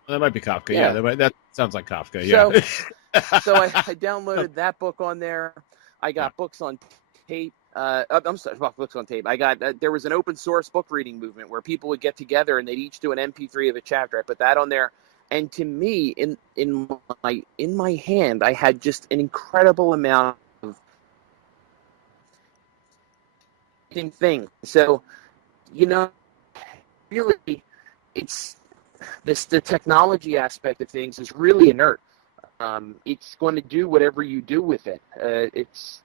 That might be Kafka. Yeah. That sounds like Kafka. Yeah. So I downloaded that book on there. I got books on tape. I'm sorry, books on tape. I got there was an open source book reading movement where people would get together and they'd each do an MP3 of a chapter. I put that on there, and to me, in my hand, I had just an incredible amount of things. So, really, it's the technology aspect of things is really inert. It's going to do whatever you do with it. It's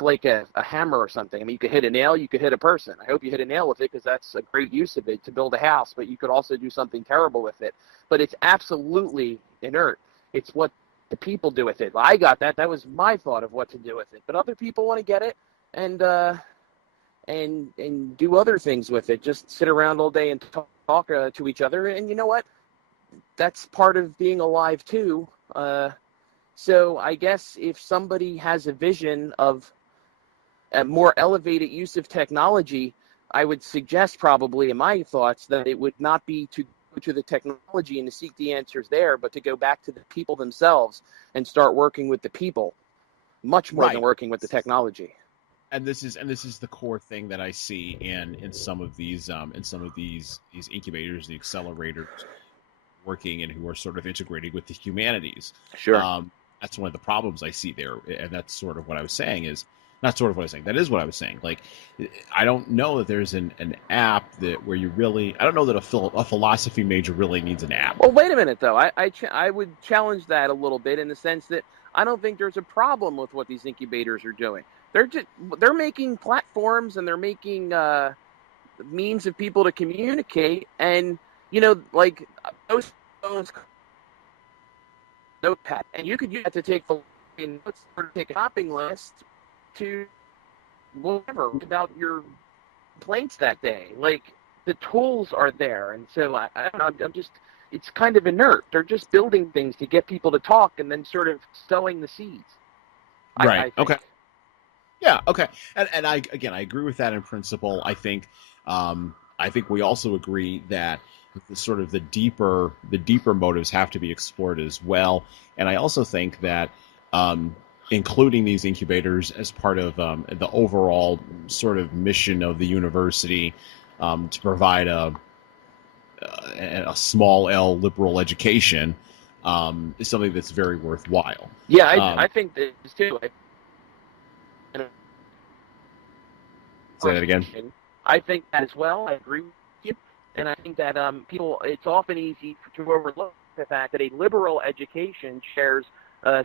like a hammer or something. I mean, you could hit a nail, you could hit a person. I hope you hit a nail with it because that's a great use of it to build a house, but you could also do something terrible with it. But it's absolutely inert. It's what the people do with it. I got that. That was my thought of what to do with it. But other people want to get it and do other things with it. Just sit around all day and talk to each other. And you know what? That's part of being alive too. So I guess if somebody has a vision of a more elevated use of technology, I would suggest probably in my thoughts that it would not be to go to the technology and to seek the answers there, but to go back to the people themselves and start working with the people much more than working with the technology. And this is the core thing that I see in some of these incubators, the accelerators working and who are sort of integrating with the humanities. Sure. That's one of the problems I see there, and that's sort of what I was saying is not sort of what I was saying. That is what I was saying. Like, I don't know that there's an app that where you really. I don't know that a philosophy major really needs an app. Well, wait a minute though. I would challenge that a little bit in the sense that I don't think there's a problem with what these incubators are doing. They're making platforms and they're making means of people to communicate, and like those phones. Notepad, and you could use that to take notes or take a shopping list to whatever about your complaints that day. Like, the tools are there, and so I don't know. It's kind of inert. They're just building things to get people to talk, and then sort of sowing the seeds. Right. Okay. Yeah. Okay. And I agree with that in principle. I think we also agree that the deeper motives have to be explored as well. And I also think that including these incubators as part of the overall sort of mission of the university to provide a small L liberal education is something that's very worthwhile. Yeah, I think this too. Say that again. I think that as well. I agree with you. And I think that people, it's often easy to overlook the fact that a liberal education shares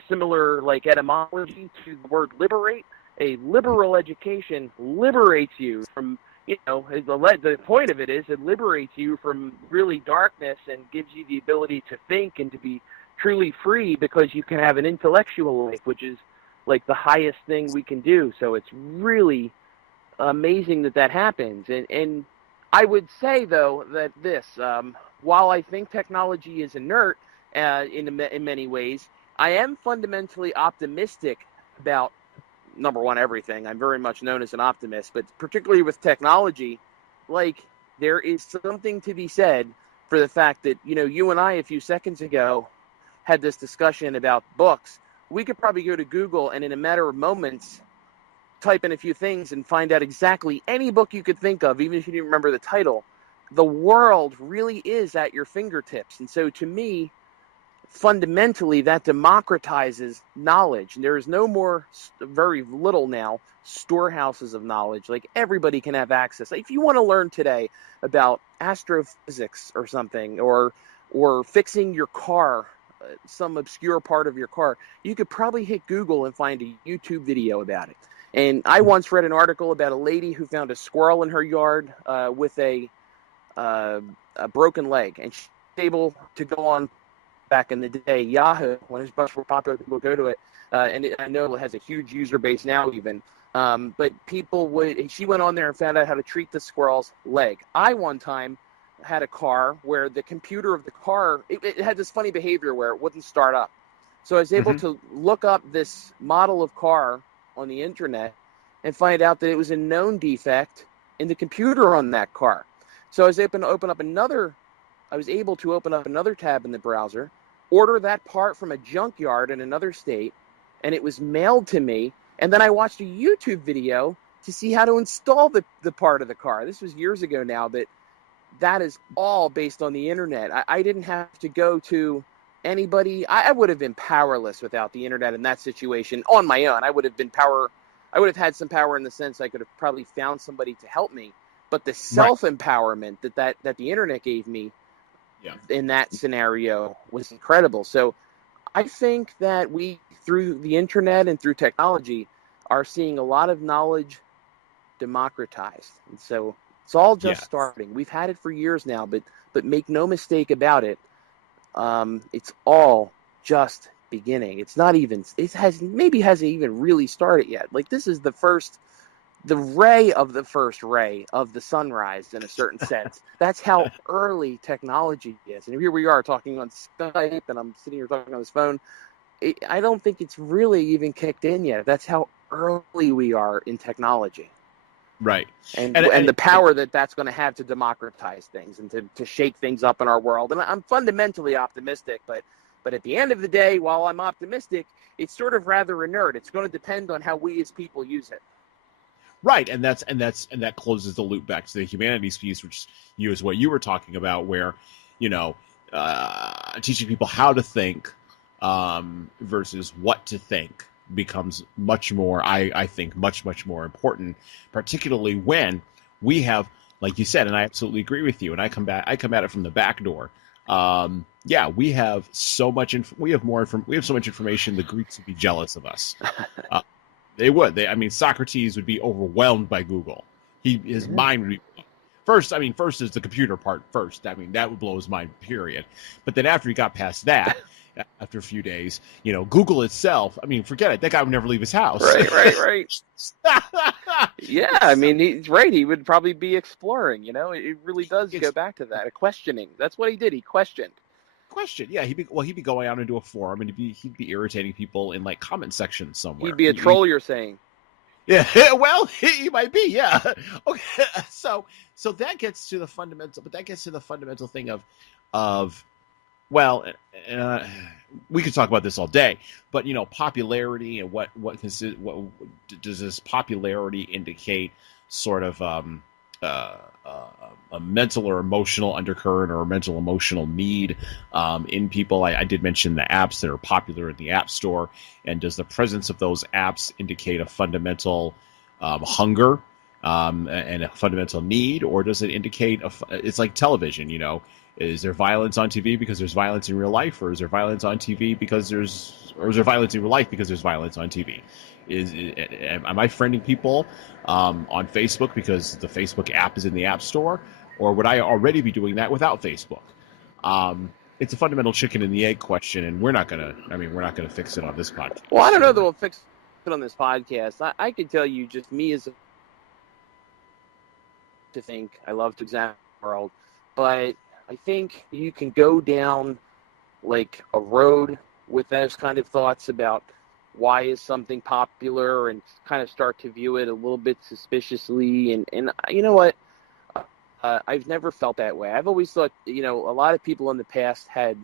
similar etymology to the word liberate. A liberal education liberates you from, the point of it is it liberates you from really darkness and gives you the ability to think and to be truly free because you can have an intellectual life, which is like the highest thing we can do. So it's really amazing that happens. And I would say, though, that while I think technology is inert in many ways, I am fundamentally optimistic about, number one, everything. I'm very much known as an optimist, but particularly with technology, like, there is something to be said for the fact that, you and I a few seconds ago had this discussion about books. We could probably go to Google and in a matter of moments type in a few things and find out exactly any book you could think of, even if you didn't remember the title. The world really is at your fingertips. And so to me, fundamentally, that democratizes knowledge. And there is no more, very little now, storehouses of knowledge. Like, everybody can have access. If you want to learn today about astrophysics or something, or fixing your car, some obscure part of your car, you could probably hit Google and find a YouTube video about it. And I once read an article about a lady who found a squirrel in her yard with a broken leg, and she's able to go on, back in the day, Yahoo, when it was much more popular, people go to it, and I know it has a huge user base now even, but she went on there and found out how to treat the squirrel's leg. I one time had a car where the computer of the car, it had this funny behavior where it wouldn't start up. So I was able to look up this model of car on the internet and find out that it was a known defect in the computer on that car. So I was able to open up another tab in the browser, order that part from a junkyard in another state, and it was mailed to me. And then I watched a YouTube video to see how to install the part of the car. This was years ago now, but that is all based on the internet. I didn't have to go to anybody. I would have been powerless without the internet in that situation on my own. I would have had some power in the sense I could have probably found somebody to help me. But the self-empowerment that the internet gave me in that scenario was incredible. So I think that we, through the internet and through technology, are seeing a lot of knowledge democratized. And so it's all just starting. We've had it for years now, but make no mistake about it, it's all just beginning. Hasn't even really started yet. Like, this is the ray of the first ray of the sunrise, in a certain sense. That's how early technology is. And here we are talking on Skype, and I'm sitting here talking on this phone. I don't think it's really even kicked in yet. That's how early we are in technology. Right. And the power that's going to have to democratize things and to shake things up in our world. And I'm fundamentally optimistic, but at the end of the day, while I'm optimistic, it's sort of rather inert. It's going to depend on how we as people use it. Right, and that closes the loop back to the humanities piece, which is what you were talking about, where, teaching people how to think versus what to think becomes much more, I think, much, much more important, particularly when we have, like you said, and I absolutely agree with you, and I come at it from the back door. We have so much, we have so much information, the Greeks would be jealous of us. They would. Socrates would be overwhelmed by Google. His mind would be first is the computer part first. That would blow his mind, period. But then after he got past that, after a few days, Google itself, forget it. That guy would never leave his house. Right. Yeah, he's right. He would probably be exploring, It really does go back to that. Questioning. That's what he did. He questioned. Yeah, he'd be going out into a forum, and he'd be irritating people in like comment sections somewhere. He'd be a troll, you're saying? Yeah, well, he might be. Yeah. Okay. So that gets to the fundamental, thing of we could talk about this all day, but popularity and what does this popularity indicate? Sort of a mental or emotional undercurrent or a mental emotional need in people. I did mention the apps that are popular in the App Store, and does the presence of those apps indicate a fundamental hunger and a fundamental need, or does it indicate it's like television? Is there violence on TV because there's violence in real life, or is there violence on TV or is there violence in real life because there's violence on TV? Am I friending people on Facebook because the Facebook app is in the App Store, or would I already be doing that without Facebook? It's a fundamental chicken and the egg question, and we're not gonna fix it on this podcast. Well, I don't know that we'll fix it on this podcast. I can tell you, just me as a to think. I love to examine the world. But I think you can go down like a road with those kind of thoughts about why is something popular and kind of start to view it a little bit suspiciously. And you know what? I've never felt that way. I've always thought, a lot of people in the past had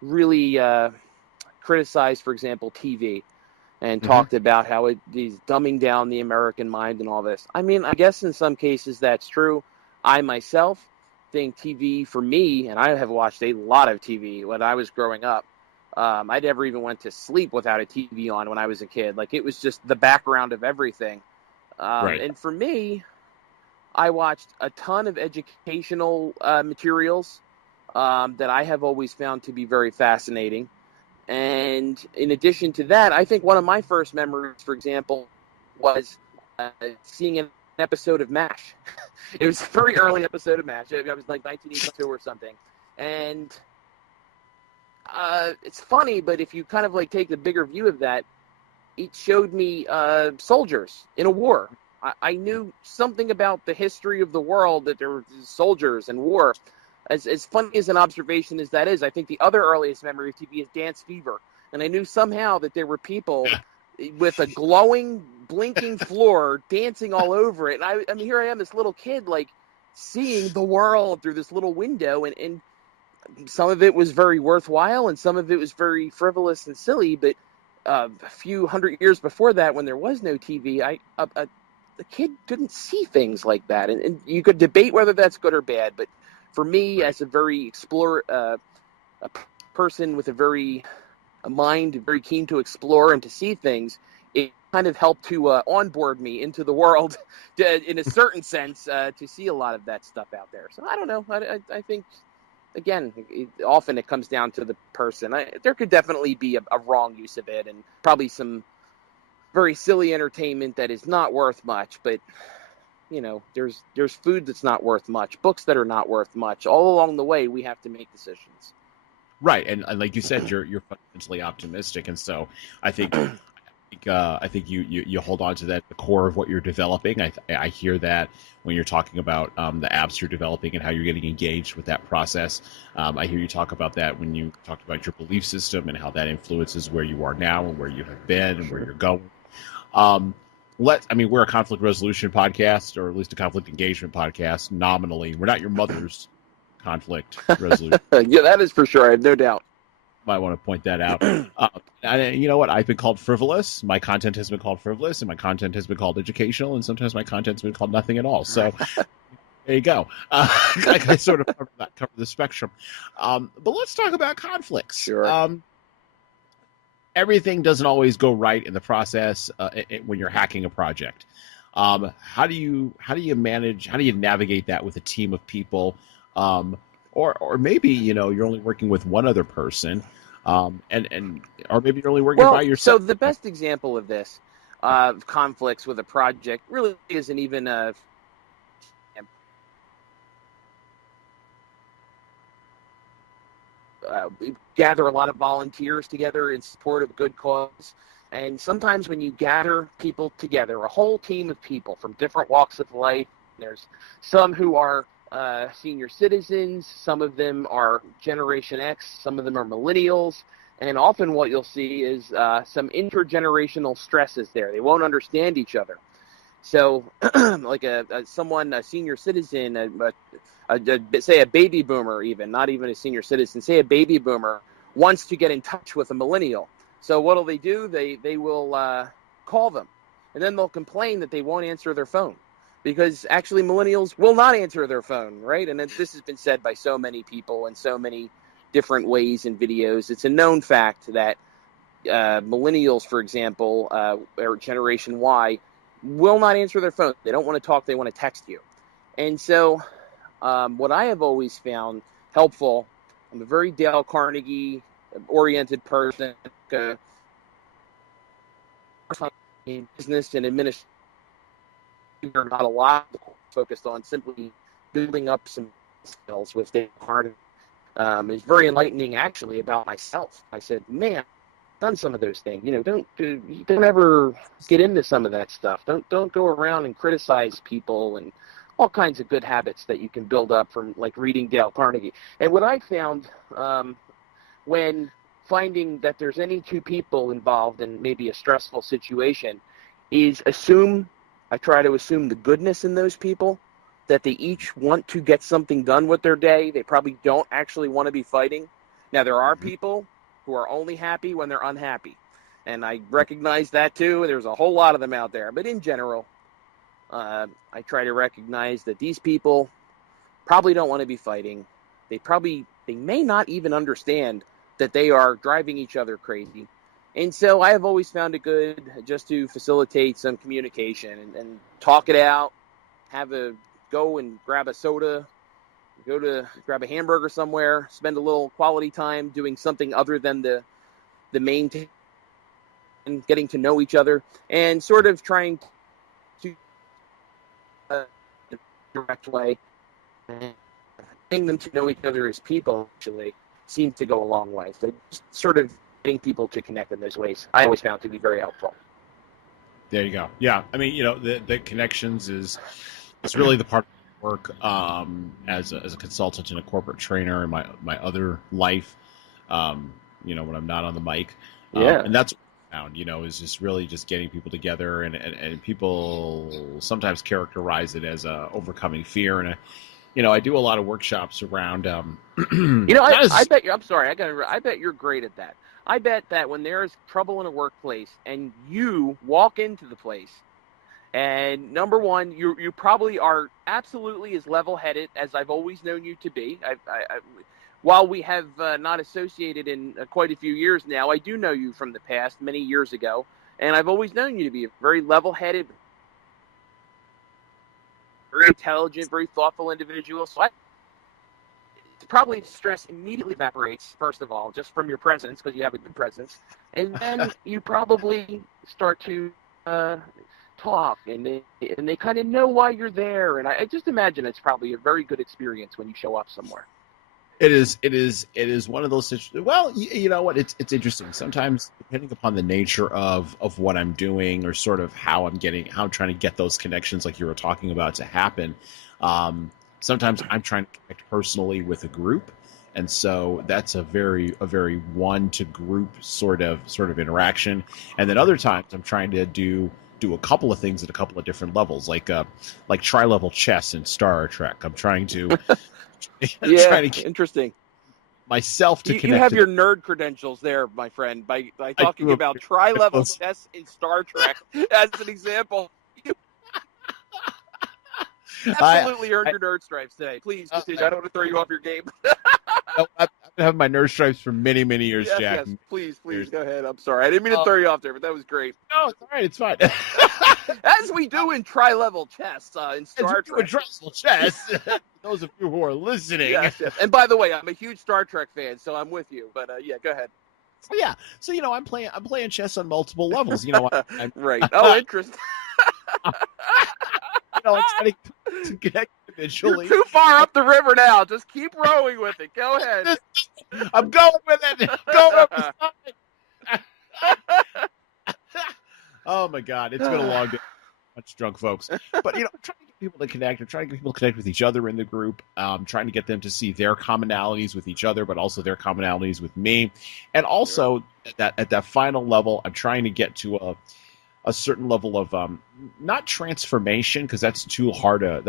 really criticized, for example, TV and talked about how it is dumbing down the American mind and all this. I mean, I guess in some cases that's true. I myself think TV for me, and I have watched a lot of TV when I was growing up. I never even went to sleep without a TV on when I was a kid. Like, it was just the background of everything. Right. And for me, I watched a ton of educational materials that I have always found to be very fascinating. And in addition to that, I think one of my first memories, for example, was seeing an episode of MASH. It was a very early episode of MASH. It was like 1982 or something. And it's funny, but if you kind of like take the bigger view of that, it showed me soldiers in a war. I knew something about the history of the world, that there were soldiers and war. As funny as an observation as that is, I think the other earliest memory of TV is Dance Fever. And I knew somehow that there were people with a glowing, blinking floor dancing all over it. And I mean, here I am, this little kid, like, seeing the world through this little window. And some of it was very worthwhile, and some of it was very frivolous and silly. But a few hundred years before that, when there was no TV, the kid couldn't see things like that. And you could debate whether that's good or bad, but for me, as a very a person with a mind very keen to explore and to see things, it kind of helped to onboard me into the world in a certain sense to see a lot of that stuff out there. So I don't know. I think, again, often it comes down to the person. There could definitely be a wrong use of it, and probably some very silly entertainment that is not worth much, but there's food that's not worth much, books that are not worth much. All along the way, we have to make decisions. Right, and like you said, you're fundamentally optimistic, and so I think you hold on to that at the core of what you're developing. I hear that when you're talking about the apps you're developing and how you're getting engaged with that process. I hear you talk about that when you talked about your belief system and how that influences where you are now and where you have been and where you're going. We're a conflict resolution podcast, or at least a conflict engagement podcast, nominally. We're not your mother's conflict resolution. Yeah, that is for sure. I have no doubt. Might want to point that out. And you know what? I've been called frivolous. My content has been called frivolous, and my content has been called educational, and sometimes my content's been called nothing at all. So there you go. I sort of cover the spectrum. But let's talk about conflicts. Sure. Everything doesn't always go right in the process when you're hacking a project. How do you navigate that with a team of people, or maybe you're only working with one other person, or maybe you're only working by yourself. So the best example of this conflicts with a project really isn't even a we gather a lot of volunteers together in support of a good cause. And sometimes when you gather people together, a whole team of people from different walks of life, there's some who are senior citizens, some of them are Generation X, some of them are millennials, and often what you'll see is some intergenerational stresses there. They won't understand each other. So like a senior citizen, say a baby boomer, even not even a senior citizen, say a baby boomer wants to get in touch with a millennial. So what will they do? They will call them, and then they'll complain that they won't answer their phone, because actually millennials will not answer their phone, right? And this has been said by so many people in so many different ways and videos. It's a known fact that millennials, for example, or Generation Y, will not answer their phone. They don't want to talk. They want to text you. And so what I have always found helpful, I'm a very Dale Carnegie-oriented person, in business and administration, not a lot focused on simply building up some skills with Dale Carnegie. It's very enlightening, actually, about myself. I said, man, I've done some of those things. Don't ever get into some of that stuff. Don't go around and criticize people and all kinds of good habits that you can build up from like reading Dale Carnegie. And what I found when finding that there's any two people involved in maybe a stressful situation is I try to assume the goodness in those people, that they each want to get something done with their day. They probably don't actually want to be fighting. Now, there are people who are only happy when they're unhappy. And I recognize that too. There's a whole lot of them out there. But in general, I try to recognize that these people probably don't want to be fighting. They may not even understand that they are driving each other crazy. And so I have always found it good just to facilitate some communication and talk it out, go and grab a soda, grab a hamburger somewhere, spend a little quality time doing something other than the main and getting to know each other, and sort of trying to direct way and getting them to know each other as people actually seem to go a long way. So just sort of getting people to connect in those ways, I always found to be very helpful. There you go. Yeah, I mean, the connections it's really the part of work as a consultant and a corporate trainer in my other life. When I'm not on the mic, and that's what I found. Is just really just getting people together, and people sometimes characterize it as overcoming fear, and I do a lot of workshops around. I bet you. I'm sorry. I bet you're great at that. I bet that when there's trouble in a workplace and you walk into the place, and number one, you probably are absolutely as level-headed as I've always known you to be. While we have not associated in quite a few years now, I do know you from the past, many years ago, and I've always known you to be a very level-headed, very intelligent, very thoughtful individual. So probably stress immediately evaporates, first of all, just from your presence, because you have a good presence. And then you probably start to talk, and they kind of know why you're there. And I just imagine it's probably a very good experience when you show up somewhere. It is one of those situations. Well, you know what? It's interesting. Sometimes, depending upon the nature of what I'm doing, or sort of how I'm trying to get those connections, like you were talking about, to happen. Sometimes I'm trying to connect personally with a group, and so that's a very one to group sort of interaction. And then other times I'm trying to do a couple of things at a couple of different levels, like tri-level chess in Star Trek. I'm trying to interesting. Myself to connect. You have your nerd credentials there, my friend, by talking about tri-level chess in Star Trek as an example. Absolutely earned your nerd stripes today. Please continue. I don't want to throw you off your game. No, I've been having my nerd stripes for many, many years, Jack. Yes, please, go ahead. I'm sorry. I didn't mean to throw you off there, but that was great. No, it's all right. It's fine. As we do in tri-level chess in Star Trek. Tri-level chess. Those of you who are listening. Yes. And by the way, I'm a huge Star Trek fan, so I'm with you. But go ahead. Yeah. So I'm playing chess on multiple levels. I'm right. Oh, interesting. I'm trying to connect eventually. You're too far up the river now. Just keep rowing with it. Go ahead. I'm going with it. Going up the side. Oh my God, it's been a long day. Bunch of drunk folks, but I'm trying to get people to connect. I'm trying to get people to connect with each other in the group. Trying to get them to see their commonalities with each other, but also their commonalities with me. And also at that final level, I'm trying to get to a certain level of not transformation, because that's too hard a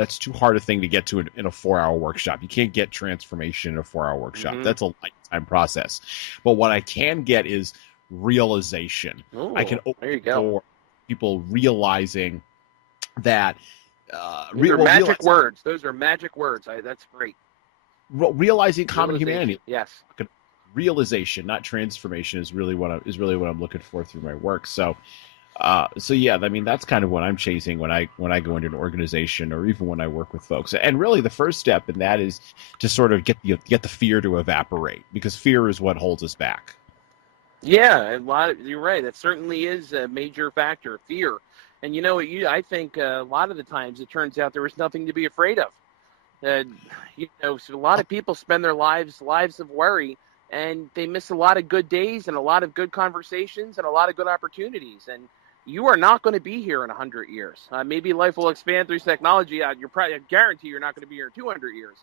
thing to get to in a 4-hour workshop. You can't get transformation in a 4-hour workshop. Mm-hmm. That's a lifetime process. But what I can get is realization. Ooh, I can open there you go. for people realizing that Those are magic words. Those are magic words. That's great. Realizing common humanity. Yes. Realization, not transformation, is really what I'm looking for through my work. So yeah, I mean, that's kind of what I'm chasing when I go into an organization, or even when I work with folks. And really, the first step in that is to sort of get the fear to evaporate, because fear is what holds us back. Yeah, you're right. That certainly is a major factor, fear. And I think a lot of the times it turns out there was nothing to be afraid of. So a lot of people spend their lives of worry, and they miss a lot of good days and a lot of good conversations and a lot of good opportunities. And you are not going to be here in 100 years. Maybe life will expand through technology. I guarantee you're not going to be here in 200 years.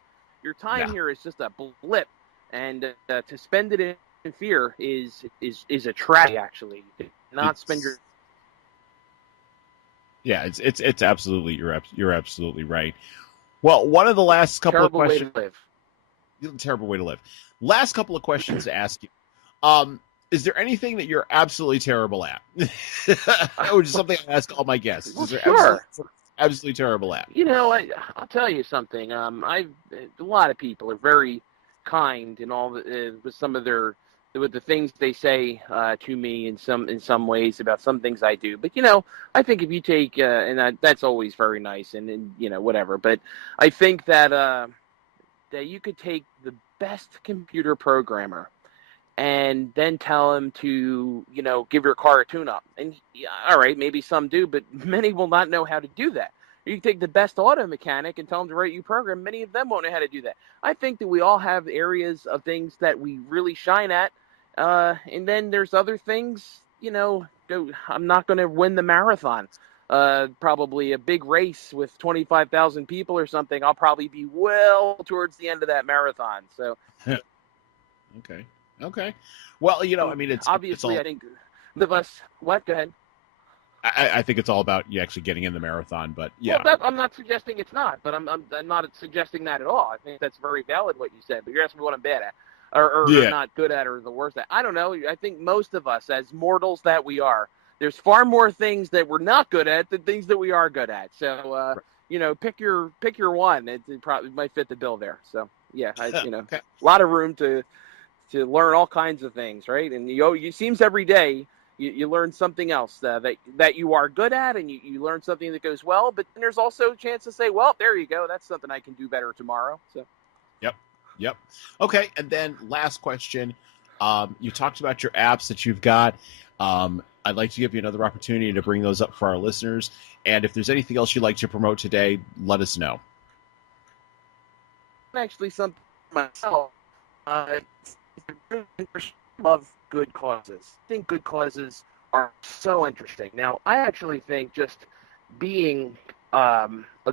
Your time here is just a blip, and to spend it in fear is a tragedy. Actually, you cannot spend your. Yeah, it's absolutely you're absolutely right. Well, one of the last couple of questions. Way to live. Terrible way to live. Last couple of questions to ask you. Is there anything that you're absolutely terrible at? Which is something I ask all my guests. Well, is there sure. absolutely terrible at? I'll tell you something. A lot of people are very kind and all with some of with the things they say to me in some ways about some things I do. But I think if you take that's always very nice and whatever. But I think that that you could take the best computer programmer and then tell him to give your car a tune-up. And all right, maybe some do, but many will not know how to do that. You can take the best auto mechanic and tell them to write you a program. Many of them won't know how to do that. I think that we all have areas of things that we really shine at. And then there's other things, I'm not going to win the marathon. Probably a big race with 25,000 people or something. I'll probably be well towards the end of that marathon. So, Okay. Well, it's obviously, I think the bus. What? Go ahead. I think it's all about you actually getting in the marathon, but yeah. Well, I'm not suggesting it's not, but I'm not suggesting that at all. I think that's very valid what you said, but you're asking me what I'm bad at, or not good at, or the worst at. I don't know. I think most of us, as mortals that we are, there's far more things that we're not good at than things that we are good at. So, pick your one. It probably might fit the bill there. So, yeah, Okay. A lot of room to learn all kinds of things, right? And it seems every day you learn something else that you are good at, and you learn something that goes well. But then there's also a chance to say, well, there you go, that's something I can do better tomorrow. So, yep. Okay, and then last question. You talked about your apps that you've got. I'd like to give you another opportunity to bring those up for our listeners. And if there's anything else you'd like to promote today, let us know. Actually, something myself. Love good causes. I think good causes are so interesting. Now, I actually think just being a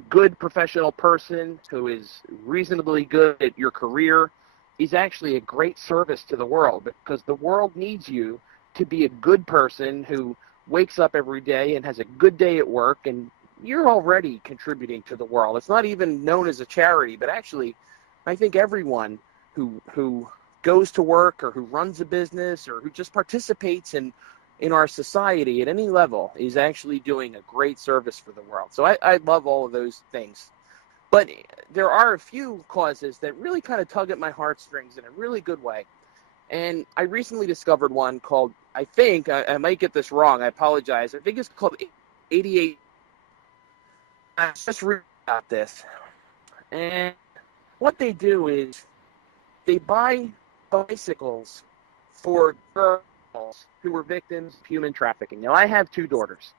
good professional person who is reasonably good at your career is actually a great service to the world, because the world needs you to be a good person who wakes up every day and has a good day at work, and you're already contributing to the world. It's not even known as a charity, but actually I think everyone who goes to work or who runs a business or who just participates in our society at any level is actually doing a great service for the world. So I love all of those things. But there are a few causes that really kind of tug at my heartstrings in a really good way. And I recently discovered one called, I think, I might get this wrong, I apologize, I think it's called 88. I just read about this. And what they do is they buy bicycles for girls who were victims of human trafficking. Now, I have 2 daughters,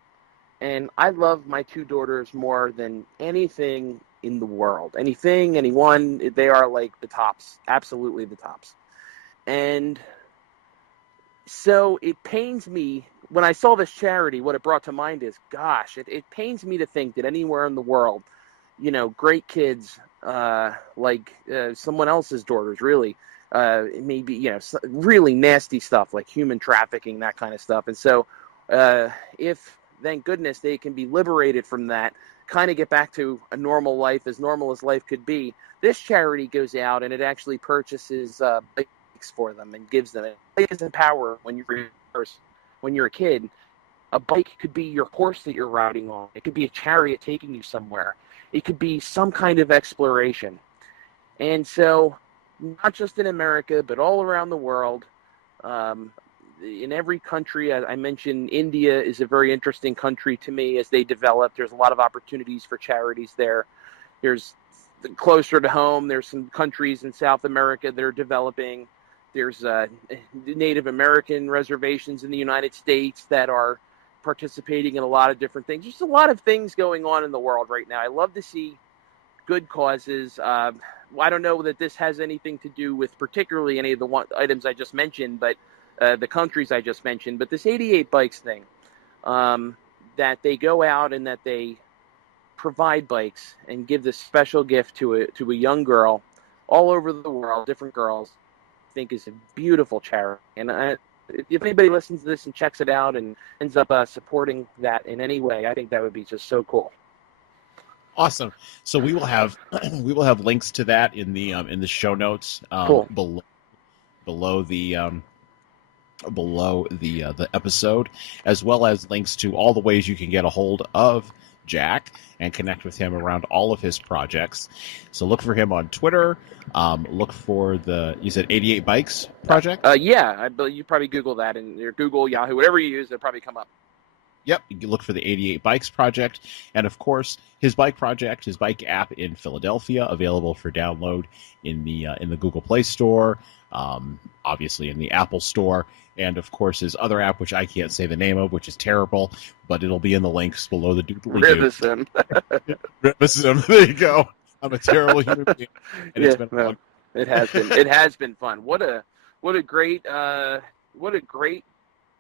and I love my 2 daughters more than anything in the world. Anyone, they are like the tops, absolutely the tops. And so it pains me, when I saw this charity, what it brought to mind is, gosh, it pains me to think that anywhere in the world, great kids like someone else's daughters, really, maybe, really nasty stuff like human trafficking, that kind of stuff. And so if, thank goodness, they can be liberated from that, kind of get back to a normal life, as normal as life could be, this charity goes out and it actually purchases bikes for them and gives them. A bike is in power when you're a kid. A bike could be your horse that you're riding on. It could be a chariot taking you somewhere. It could be some kind of exploration. And so, not just in America, but all around the world, in every country, I mentioned India is a very interesting country to me as they develop. There's a lot of opportunities for charities there. There's closer to home, there's some countries in South America that are developing. There's Native American reservations in the United States that are participating in a lot of different things. There's a lot of things going on in the world right now. I love to see good causes. I don't know that this has anything to do with particularly any of the items I just mentioned, but the countries I just mentioned. But this 88 bikes thing, that they go out and that they provide bikes and give this special gift to a young girl all over the world, different girls, I think is a beautiful charity. And if anybody listens to this and checks it out and ends up supporting that in any way, I think that would be just so cool. Awesome. So we will have links to that in the show notes Cool. below the episode, as well as links to all the ways you can get a hold of Jack and connect with him around all of his projects. So look for him on Twitter. Look for you said 88 Bikes project? Yeah, you probably Google that, and your Google, Yahoo, whatever you use, it'll probably come up. Yep, you can look for the 88 Bikes project, and of course his bike project, his bike app in Philadelphia, available for download in the Google Play Store, obviously in the Apple Store, and of course his other app, which I can't say the name of, which is terrible, but it'll be in the links below the Rivison. Rivison. There you go. I'm a terrible human being, and it's been fun. It has been. It has been fun. What a great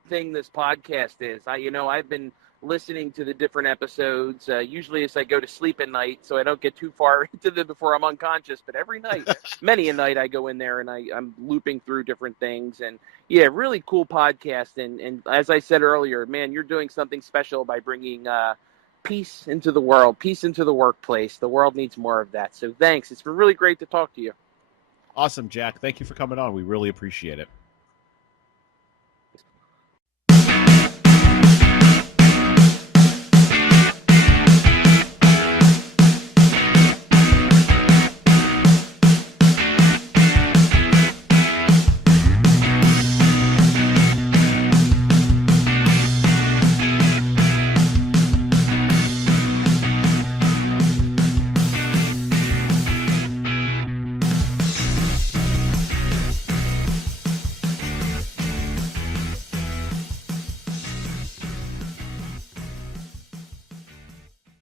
thing this podcast is. I've been listening to the different episodes, usually as I go to sleep at night, so I don't get too far into them before I'm unconscious, but every night, many a night, I go in there and I'm looping through different things, and yeah, really cool podcast, and as I said earlier, man, you're doing something special by bringing peace into the world, peace into the workplace. The world needs more of that, so thanks. It's been really great to talk to you. Awesome, Jack. Thank you for coming on. We really appreciate it.